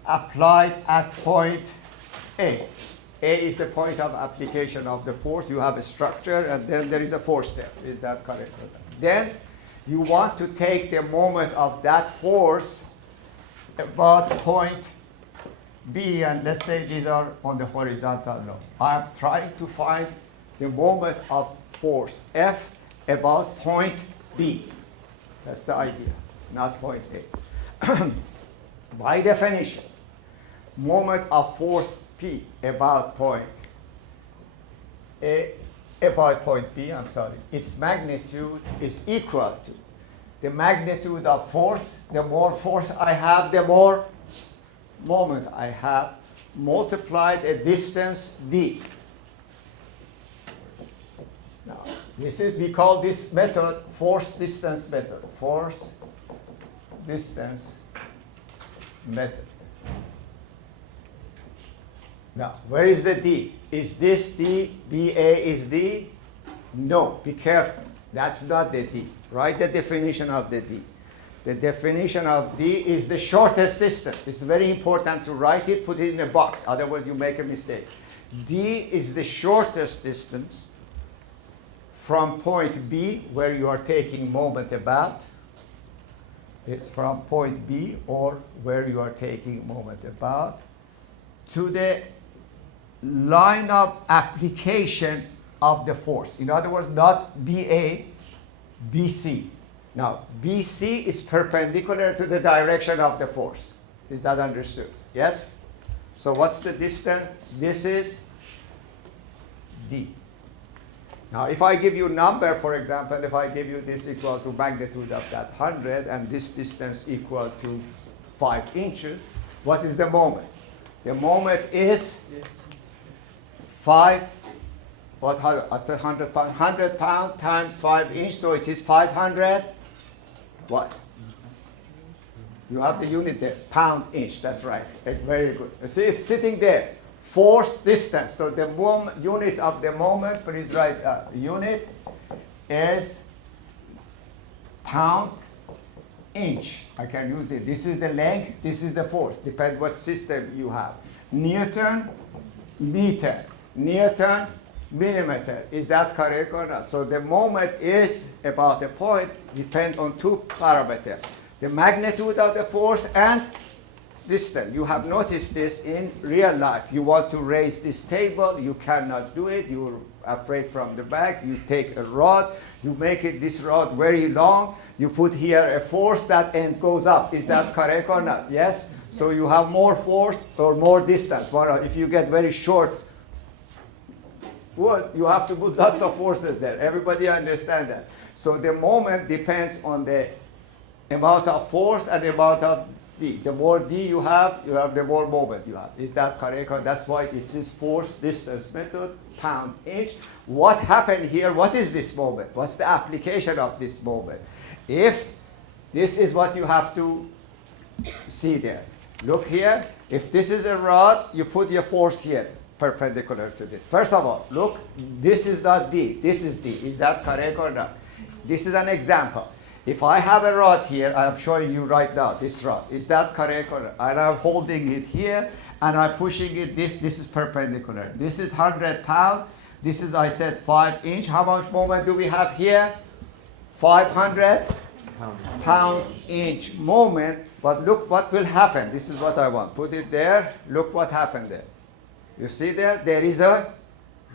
applied at point A. A is the point of application of the force. You have a structure, and then there is a force there. Is that correct? Then you want to take the moment of that force about point B, and let's say these are on the horizontal line. I'm trying to find the moment of force F about point B. That's the idea, not point A. By definition, moment of force P about point A, about point B, I'm sorry, its magnitude is equal to the magnitude of force. The more force I have, the more moment I have, multiplied a distance d. Now, this is, we call this method force distance method. Force distance method. Now, where is the d? Is this d? BA is d? No, be careful. That's not the d. Write the definition of the d. The definition of d is the shortest distance. It's very important to write it, put it in a box, otherwise you make a mistake. D is the shortest distance from point B, where you are taking moment about. It's from point B, or where you are taking moment about, to the line of application of the force. In other words, not BA, BC. Now, BC is perpendicular to the direction of the force. Is that understood? Yes? So what's the distance? This is D. Now, if I give you a number, for example, if I give you this equal to magnitude of that 100, and this distance equal to 5 inches, what is the moment? The moment is 5, what, I said 100 pounds, 100 pounds times 5 inches, so it is 500. What? You have the unit there, pound inch, that's right. Very good. See, it's sitting there. Force distance. So the unit of the moment, please write unit is pound inch. I can use it. This is the length, this is the force. Depends what system you have. Newton, meter. Newton, millimeter. Is that correct or not? So the moment is about a point, depend on two parameters. The magnitude of the force and distance. You have noticed this in real life. You want to raise this table, you cannot do it. You're afraid from the back. You take a rod, you make it this rod very long. You put here a force, that end goes up. Is that correct or not? Yes? So you have more force or more distance. If you get very short wood, you have to put lots of forces there. Everybody understand that. So the moment depends on the amount of force and amount of D. The more D you have the more moment you have. Is that correct? Or that's why it is force distance method, pound inch. What happened here? What is this moment? What's the application of this moment? If this is what you have to see there. Look here. If this is a rod, you put your force here, perpendicular to it. First of all, look, this is not D. This is D. Is that correct or not? This is an example. If I have a rod here, I'm showing you right now, this rod. Is that correct or not? And I'm holding it here, and I'm pushing it, this is perpendicular. This is 100 pounds. This is, I said, 5 inch. How much moment do we have here? 500 pound inch moment. But look what will happen. This is what I want. Put it there. Look what happened there. You see there? There is a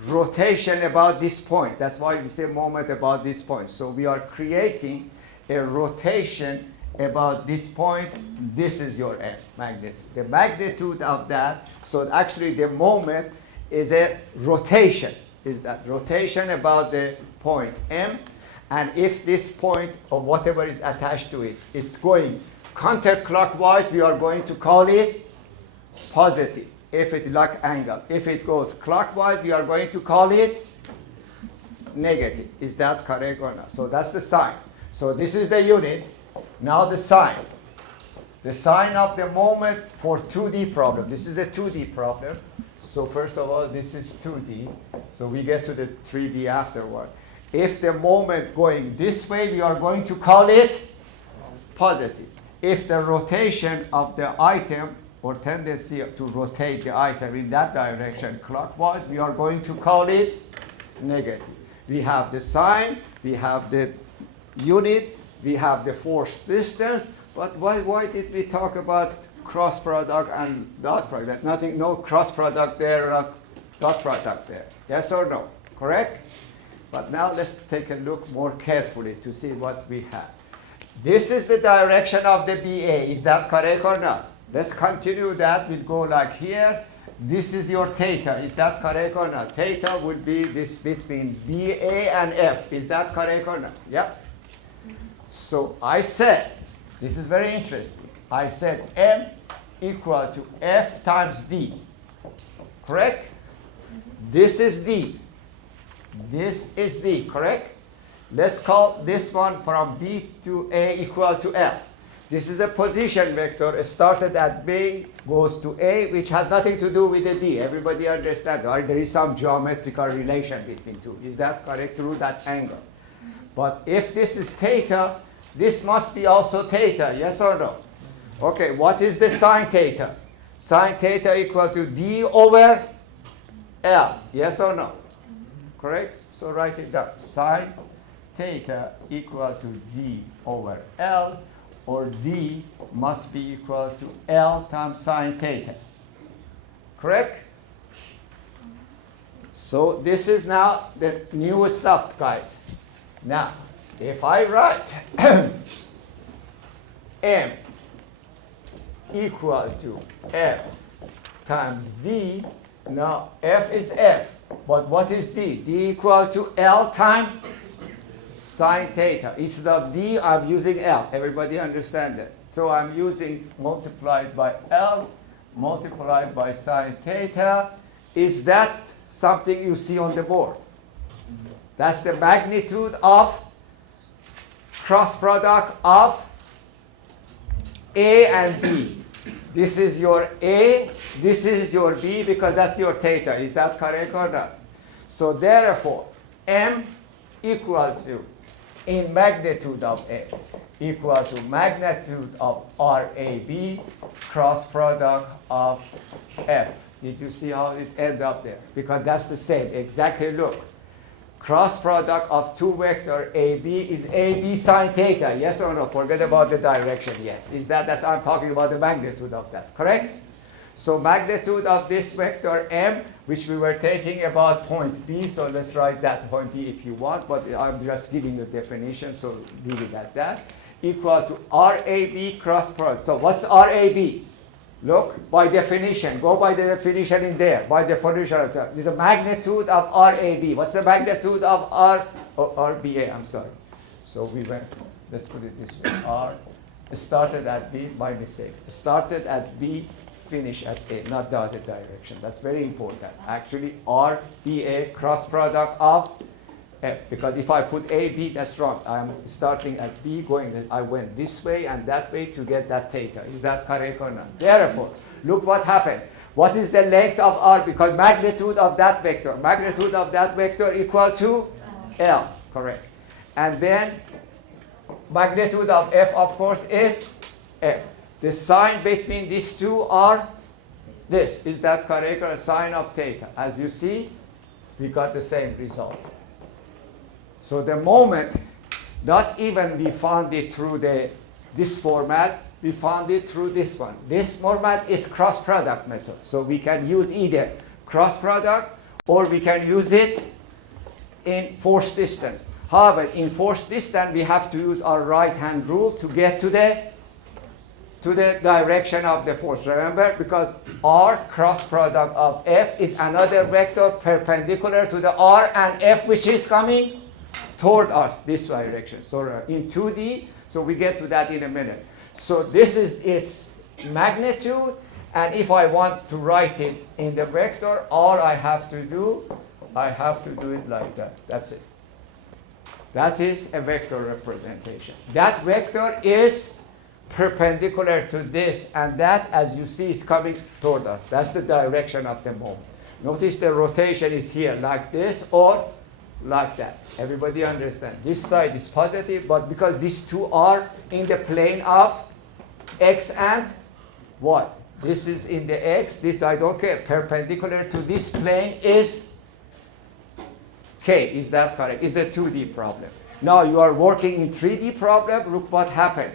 rotation about this point. That's why we say moment about this point. So we are creating a rotation about this point. This is your M, magnitude. The magnitude of that, so actually the moment is a rotation. Is that rotation about the point M. And if this point or whatever is attached to it, it's going counterclockwise, we are going to call it positive. If it like angle. If it goes clockwise, we are going to call it negative. Is that correct or not? So that's the sign. So this is the unit. Now the sign. The sign of the moment for 2D problem. This is a 2D problem. So first of all, this is 2D. So we get to the 3D afterward. If the moment going this way, we are going to call it positive. If the rotation of the item or tendency to rotate the item in that direction clockwise, we are going to call it negative. We have the sign, we have the unit, we have the force distance, but why did we talk about cross product and dot product? Nothing, no cross product there, dot product there. Yes or no? Correct? But now let's take a look more carefully to see what we have. This is the direction of the BA. Is that correct or not? Let's continue that. We'll go like here. This is your theta. Is that correct or not? Theta would be this between BA and F. Is that correct or not? Yep. So I said, this is very interesting. I said M equal to F times D. Correct? This is D. This is D, correct? Let's call this one from B to A equal to L. This is a position vector. It started at B, goes to A, which has nothing to do with the D. Everybody understands, or there is some geometrical relation between two. Is that correct? Through that angle. But if this is theta, this must be also theta, yes or no? Okay, what is the sine theta? Sine theta equal to D over L, yes or no? Correct? So write it down. Sine theta equal to D over L, or D must be equal to L times sine theta. Correct? So this is now the new stuff, guys. Now, if I write M equal to F times D, now F is F. But what is D? D equal to L times sine theta. Instead of D, I'm using L. Everybody understand that? So I'm using multiplied by L, multiplied by sine theta. Is that something you see on the board? That's the magnitude of cross product of A and B. This is your A, this is your B, because that's your theta. Is that correct or not? So therefore, M equal to, in magnitude of A, equal to magnitude of RAB, cross product of F. Did you see how it ended up there? Because that's the same, exactly look. Cross product of two vector AB is AB sine theta. Yes or no? Forget about the direction yet. Is that's I'm talking about the magnitude of that. Correct? So magnitude of this vector M, which we were taking about point B. So let's write that point B if you want, but I'm just giving the definition, so leave it at that. Equal to RAB cross product. So what's RAB? Look, by definition, go by the definition in there. By definition, this is the magnitude of RAB. What's the magnitude of RBA? I'm sorry. So we went, let's put it this way, R started at B, my mistake. Started at B, finish at A, not the other direction. That's very important. Actually, R, B, A, cross product of F. Because if I put A, B, that's wrong. I'm starting at B, I went this way and that way to get that theta. Is that correct or not? Therefore, look what happened. What is the length of R? Because magnitude of that vector equal to L, correct. And then magnitude of F, of course, if F. The sign between these two are this. Is that correct? Or sine of theta. As you see, we got the same result. So the moment, not even we found it through this format, we found it through this one. This format is cross product method. So we can use either cross product or we can use it in force distance. However, in force distance, we have to use our right-hand rule to get to the direction of the force. Remember, because R cross product of F is another vector perpendicular to the R and F which is coming toward us, this direction. So in 2D, so we get to that in a minute. So this is its magnitude, and if I want to write it in the vector, all I have to do it like that. That's it. That is a vector representation. That vector is perpendicular to this, and that, as you see, is coming toward us. That's the direction of the moment. Notice the rotation is here, like this or like that. Everybody understand? This side is positive, but because these two are in the plane of x and what? This is in the x, this I don't care. Perpendicular to this plane is k. Is that correct? It's a 2D problem. Now you are working in 3D problem. Look what happened.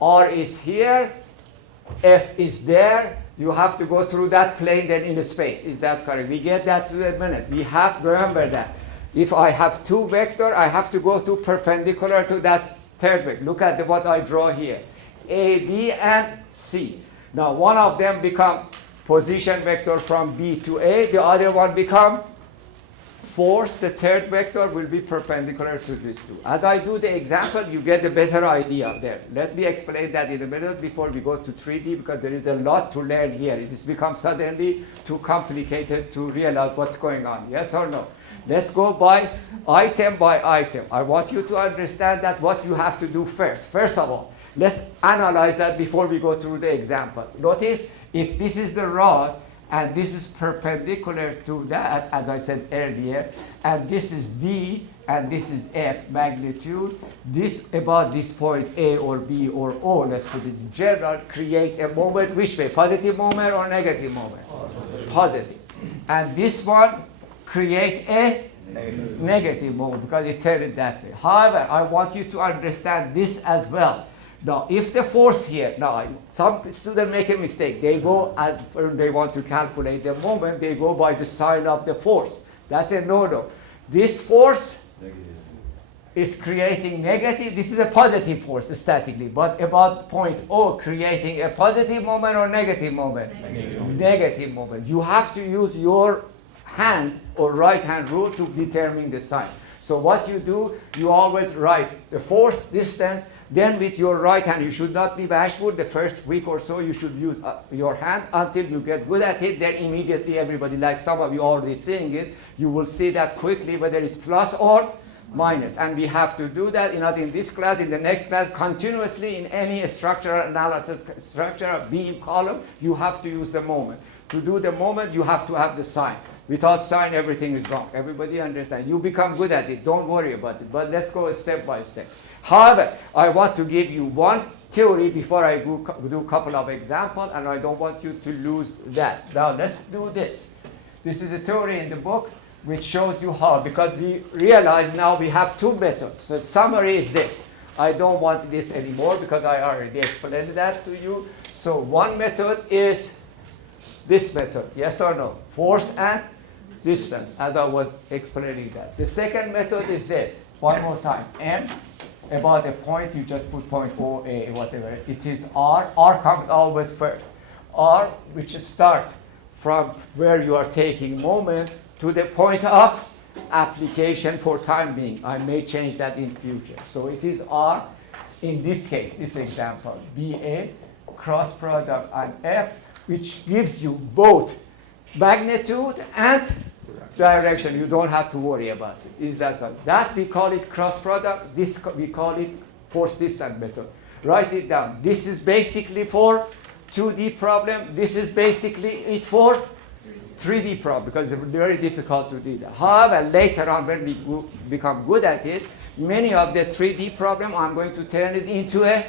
R is here, F is there. You have to go through that plane then in the space. Is that correct? We get that to a minute. We have to remember that. If I have two vectors, I have to go to perpendicular to that third vector. Look at what I draw here. A, B, and C. Now one of them become position vector from B to A. The other one become force. The third vector will be perpendicular to these two. As I do the example, you get a better idea there. Let me explain that in a minute before we go to 3D, because there is a lot to learn here. It has become suddenly too complicated to realize what's going on. Yes or no? Let's go by item. I want you to understand that what you have to do first. First of all, let's analyze that before we go through the example. Notice, if this is the rod, and this is perpendicular to that, as I said earlier, and this is D, and this is F, magnitude, this about this point A or B or O, let's put it in general, create a moment, which way? Positive moment or negative moment? Positive. And this one create a negative moment, because it turned it that way. However, I want you to understand this as well. Now, if the force here, now some students make a mistake. They go, as they want to calculate the moment, they go by the sign of the force. That's a no-no. This force is creating negative. This is a positive force statically, but about point O, creating a positive moment or negative moment? Negative moment. You have to use your hand or right hand rule to determine the sign. So what you do, you always write the force, distance, then with your right hand. You should not be bashful. The first week or so you should use your hand until you get good at it. Then immediately everybody, like some of you already seeing it, you will see that quickly whether it's plus or minus. And we have to do that, not in this class, in the next class, continuously in any structural analysis, structure, beam, column, you have to use the moment. To do the moment, you have to have the sign. Without sign, everything is wrong. Everybody understand? You become good at it. Don't worry about it. But let's go step by step. However, I want to give you one theory before I do a couple of examples, and I don't want you to lose that. Now, let's do this. This is a theory in the book which shows you how, because we realize now we have two methods. So the summary is this. I don't want this anymore because I already explained that to you. So one method is this method, yes or no? Force and distance, as I was explaining that. The second method is this. One more time. M, about a point, you just put point O, A, whatever. It is R. R comes always first. R, which start from where you are taking moment to the point of application for time being. I may change that in future. So it is R, in this case, this example, BA, cross product on F, which gives you both magnitude and direction. You don't have to worry about it. Is that good? That we call it cross product. This we call it force distance method. Write it down. This is basically for 2D problem. This is basically is for 3D problem because it's very difficult to do that. However, later on when we become good at it, many of the 3D problem I'm going to turn it into a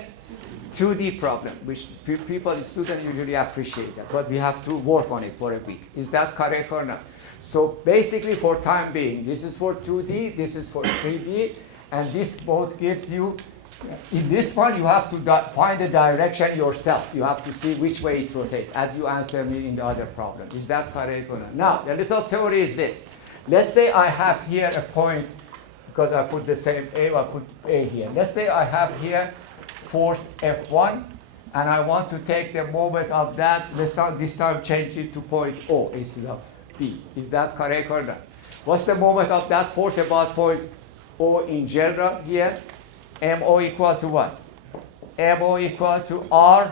2D problem, which people, students usually appreciate that. But we have to work on it for a week. Is that correct or not? So basically for time being, this is for 2D, this is for 3D, and this both gives you, in this one you have to find the direction yourself. You have to see which way it rotates as you answer me in the other problem. Is that correct or not? Now, the little theory is this. Let's say I have here a point, because I put the same A, I put A here. Let's say I have here force F1, and I want to take the moment of that, let's not this time change it to point O instead of B. Is that correct or not? What's the moment of that force about point O in general here? MO equal to what? MO equal to R.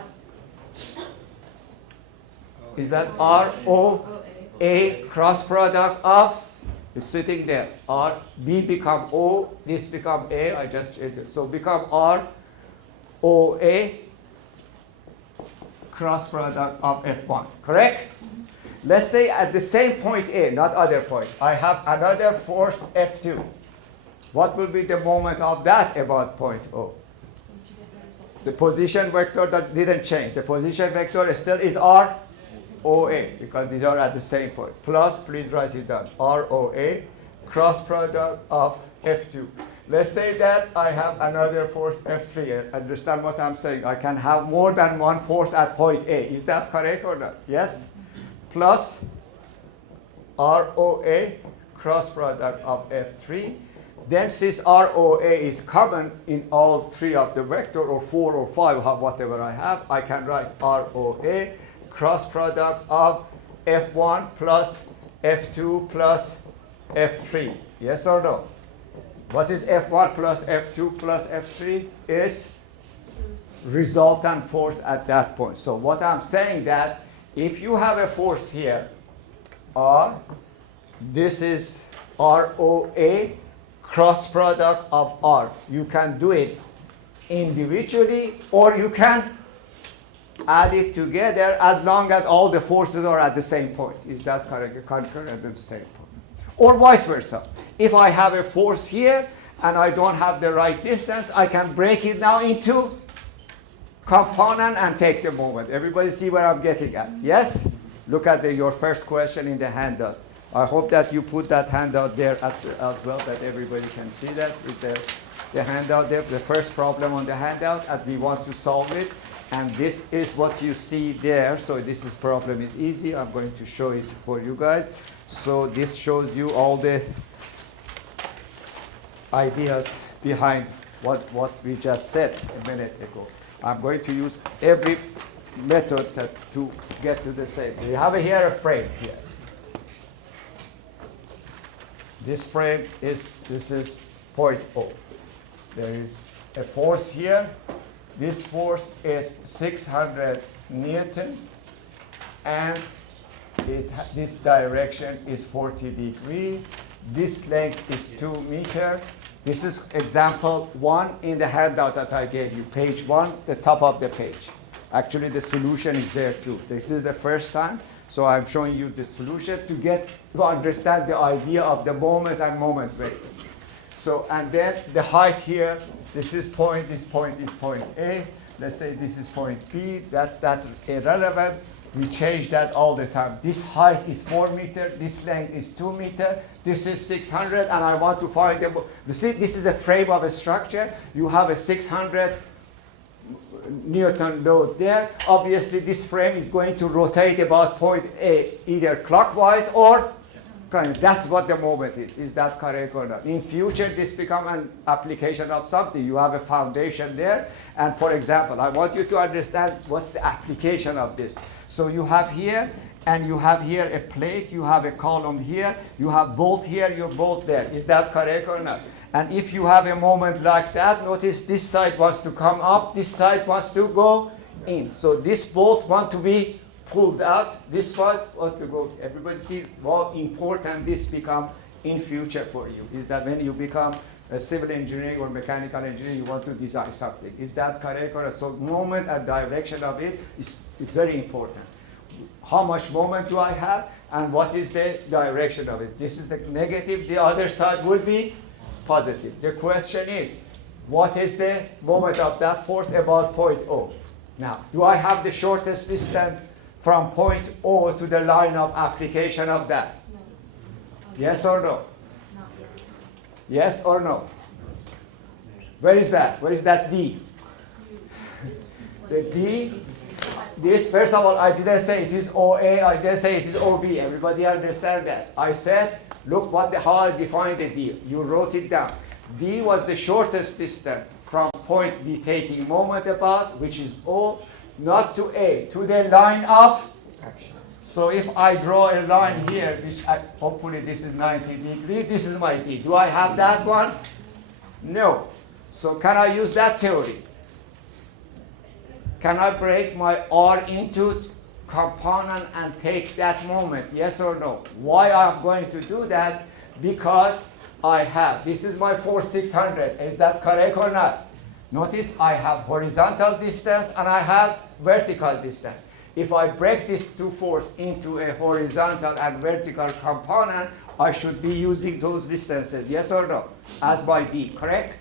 Is that R O A cross product of? It's sitting there. R B become O. This become A. I just changed it. So become R O A cross product of F1. Correct? Let's say at the same point A, not other point, I have another force F2. What will be the moment of that about point O? The position vector that didn't change. The position vector still is R O A because these are at the same point. Plus, please write it down, R O A cross product of F2. Let's say that I have another force F3. Understand what I'm saying? I can have more than one force at point A. Is that correct or not? Yes? Plus ROA cross product of F3. Then since ROA is common in all three of the vector, or 4 or 5, whatever I have, I can write ROA cross product of F1 plus F2 plus F3. Yes or no? What is F1 plus F2 plus F3? Is resultant force at that point. So what I'm saying that if you have a force here, R, this is ROA cross product of R. You can do it individually or you can add it together as long as all the forces are at the same point. Is that correct? Concurrent at the same point. Or vice versa. If I have a force here and I don't have the right distance, I can break it now into component and take the moment. Everybody see where I'm getting at? Yes? Look at your first question in the handout. I hope that you put that handout there as well, that everybody can see that with the handout there. The first problem on the handout, and we want to solve it. And this is what you see there. So this problem is easy. I'm going to show it for you guys. So this shows you all the ideas behind what we just said a minute ago. I'm going to use every method to get to the same. We have here a frame here. This frame this is point O. There is a force here. This force is 600 Newton, and this direction is 40 degrees. This length is 2 meters. This is example 1 in the handout that I gave you, page 1, the top of the page. Actually, the solution is there too. This is the first time, so I'm showing you the solution to understand the idea of the moment and moment vector. So, and then the height here, this point is point A. Let's say this is point B. That's irrelevant. We change that all the time. This height is 4 meters. This length is 2 meters. This is 600, and I want to find the. See, this is the frame of a structure. You have a 600 Newton load there. Obviously, this frame is going to rotate about point A, either clockwise or kind of. That's what the moment is. Is that correct or not? In future, this becomes an application of something. You have a foundation there, and for example, I want you to understand what's the application of this. So you have here and you have here a plate, you have a column here, you have bolt here, you're bolt there. Is that correct or not? And if you have a moment like that, notice this side wants to come up, this side wants to go in. So this bolt want to be pulled out, this one wants to go. Everybody see how important this become in future for you. Is that when you become a civil engineering or mechanical engineering, you want to design something. Is that correct or not? So moment and direction of it is very important. How much moment do I have and what is the direction of it? This is the negative, the other side would be positive. The question is, what is the moment of that force about point O? Now, do I have the shortest distance from point O to the line of application of that? No. Yes or no? Not yet. Yes or no? Where is that? Where is that D? The D, this, first of all, I didn't say it is OA, I didn't say it is OB. Everybody understand that? I said, look how I defined the D. You wrote it down. D was the shortest distance from point B taking moment about, which is O, not to A, to the line of action. So if I draw a line here, which hopefully this is 90 degrees, this is my D. Do I have that one? No. So can I use that theory? Can I break my R into component and take that moment? Yes or no? Why I'm going to do that? Because I have, this is my force 600. Is that correct or not? Notice I have horizontal distance and I have vertical distance. If I break these two forces into a horizontal and vertical component, I should be using those distances. Yes or no? As by D, correct?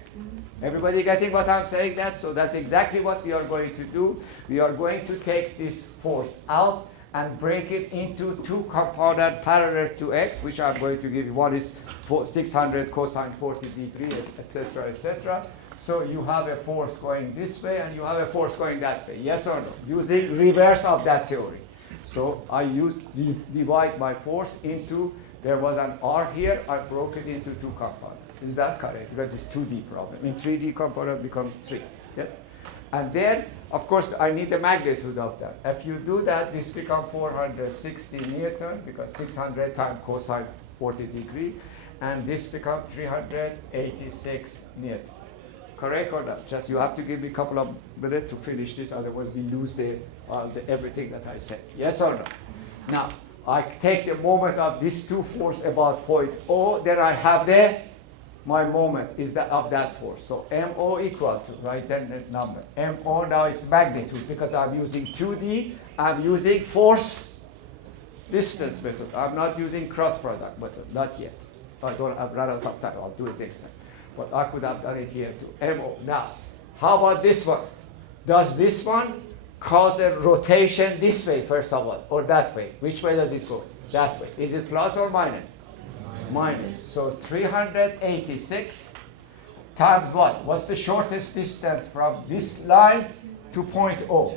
Everybody getting what I'm saying? So that's exactly what we are going to do. We are going to take this force out and break it into two components parallel to X, which I'm going to give you. One is 600 cosine 40 degrees, etc., etc. So you have a force going this way and you have a force going that way. Yes or no? Using reverse of that theory. So I divide my force into, there was an R here, I broke it into two components. Is that correct? Because it's 2D problem. In 3D component become 3. Yes? And then, of course, I need the magnitude of that. If you do that, this becomes 460 Newton, because 600 times cosine 40 degrees, and this becomes 386 Newton. Correct or not? Just you have to give me a couple of minutes to finish this, otherwise we lose everything that I said. Yes or no? Now, I take the moment of these two forces about point O, then I have my moment is that of that force. So MO equal to, right then the number. MO now is magnitude because I'm using 2D, I'm using force distance method. I'm not using cross product method, not yet. I've run out of time, I'll do it next time. But I could have done it here too. MO. Now, how about this one? Does this one cause a rotation this way, first of all, or that way? Which way does it go? That way. Is it plus or minus? Minus. So 386 times what? What's the shortest distance from this line to point O?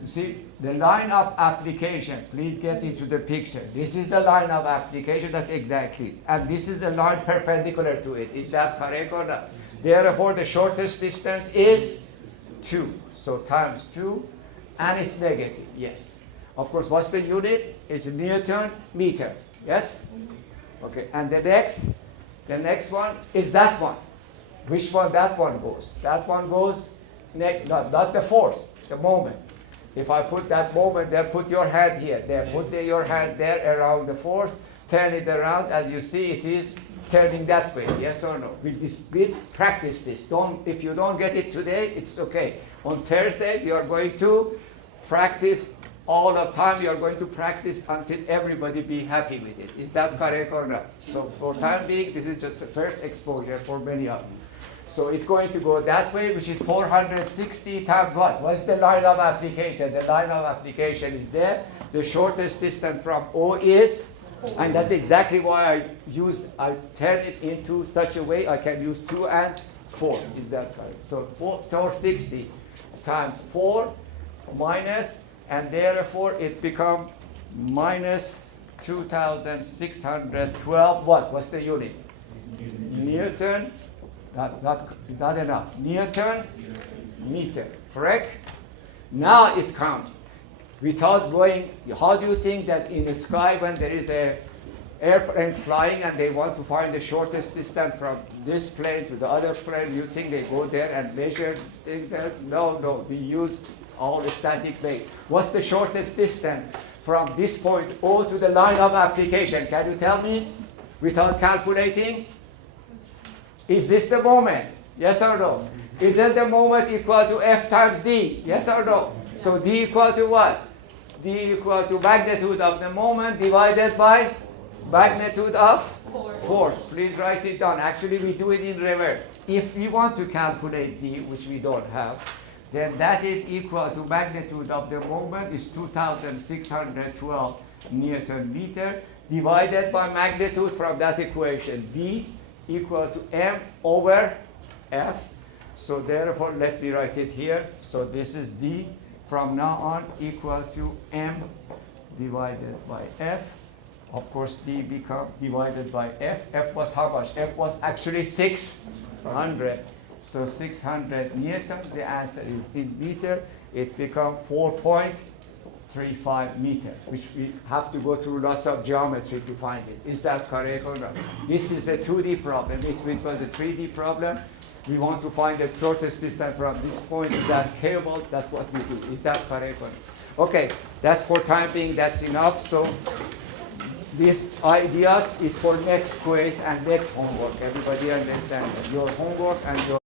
You see, the line of application, please get into the picture. This is the line of application, that's exactly it. And this is the line perpendicular to it. Is that correct or not? Therefore, the shortest distance is 2. So times 2, and it's negative, yes. Of course, what's the unit? It's Newton meter, yes? Okay, and the next one is that one. Which one that one goes? That one goes, not the force, the moment. If I put that moment there, put your hand here. There, put your hand there around the force, turn it around. As you see, it is turning that way. Yes or no? We practice this. If you don't get it today, it's okay. On Thursday, we are going to practice all the time. We are going to practice until everybody be happy with it. Is that correct or not? So for time being, this is just the first exposure for many of you. So it's going to go that way, which is 460 times what? What's the line of application? The line of application is there. The shortest distance from O is, and that's exactly why I turned it into such a way I can use 2 and 4. Is that correct? So 460 times 4 minus, and therefore it becomes minus 2,612. What? What's the unit? Newton. Not enough. Newton meter, correct? Now it comes. without going, how do you think that in the sky when there is a airplane flying and they want to find the shortest distance from this plane to the other plane, you think they go there and measure things there? No, we use all static weight. What's the shortest distance from this point O to the line of application? Can you tell me without calculating? Is this the moment? Yes or no? Isn't the moment equal to F times D? Yes or no? So D equal to what? D equal to magnitude of the moment divided by magnitude of force. Please write it down. Actually, we do it in reverse. If we want to calculate D, which we don't have, then that is equal to magnitude of the moment is 2,612 Newton meter divided by magnitude from that equation. D equal to M over F. So therefore, let me write it here. So this is D from now on equal to M divided by F. Of course, D become divided by F. F was how much? F was actually 600. So 600 Newton, the answer is in meter. It becomes 4.35 meter, which we have to go through lots of geometry to find it. Is that correct or not? This is a 2D problem. It was a 3D problem. We want to find the shortest distance from this point to that cable. That's what we do. Is that correct or not? Okay, that's for time being. That's enough. So this idea is for next quiz and next homework. Everybody understand that your homework and your